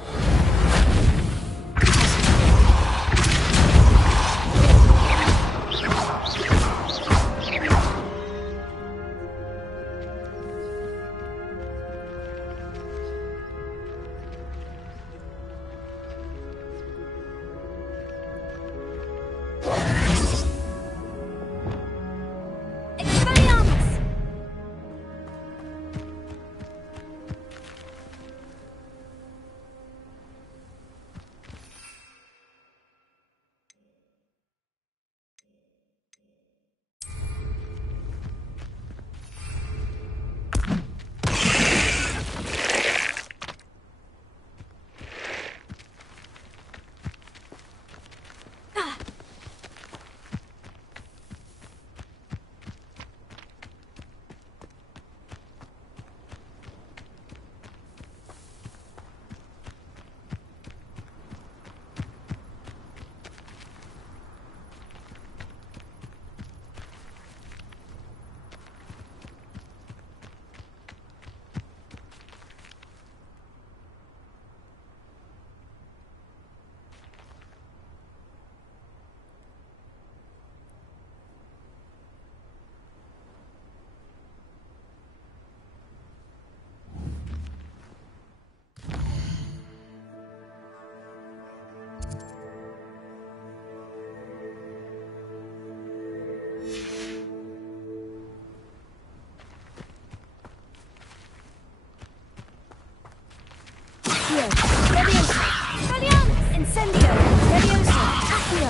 Incendio! Levioso! Accio!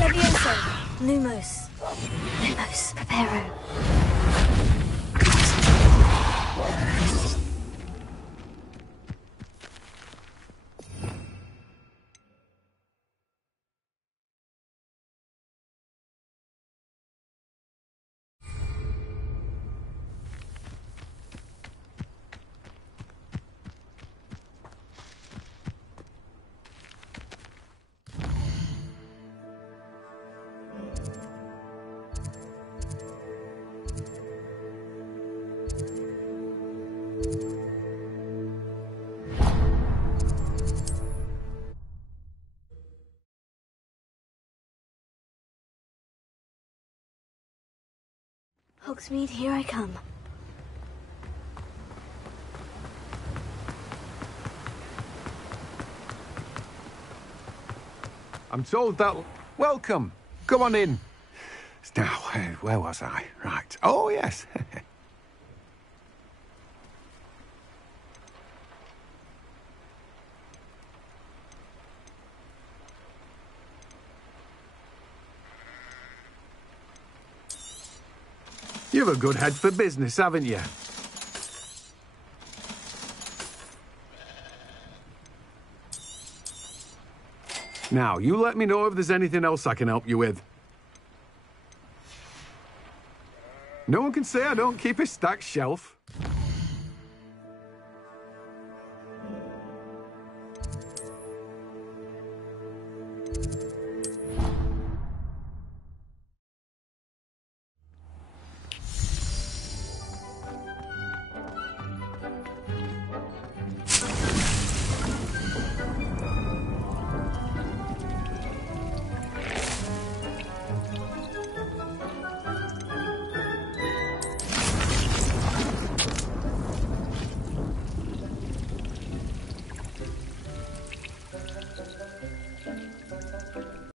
Levioso! Lumos! Lumos! Reparo! Hogsmeade, here I come. I'm told that... Welcome. Come on in. Now, where was I? Right. Oh, yes. You've a good head for business, haven't you? Now, you let me know if there's anything else I can help you with. No one can say I don't keep a stacked shelf.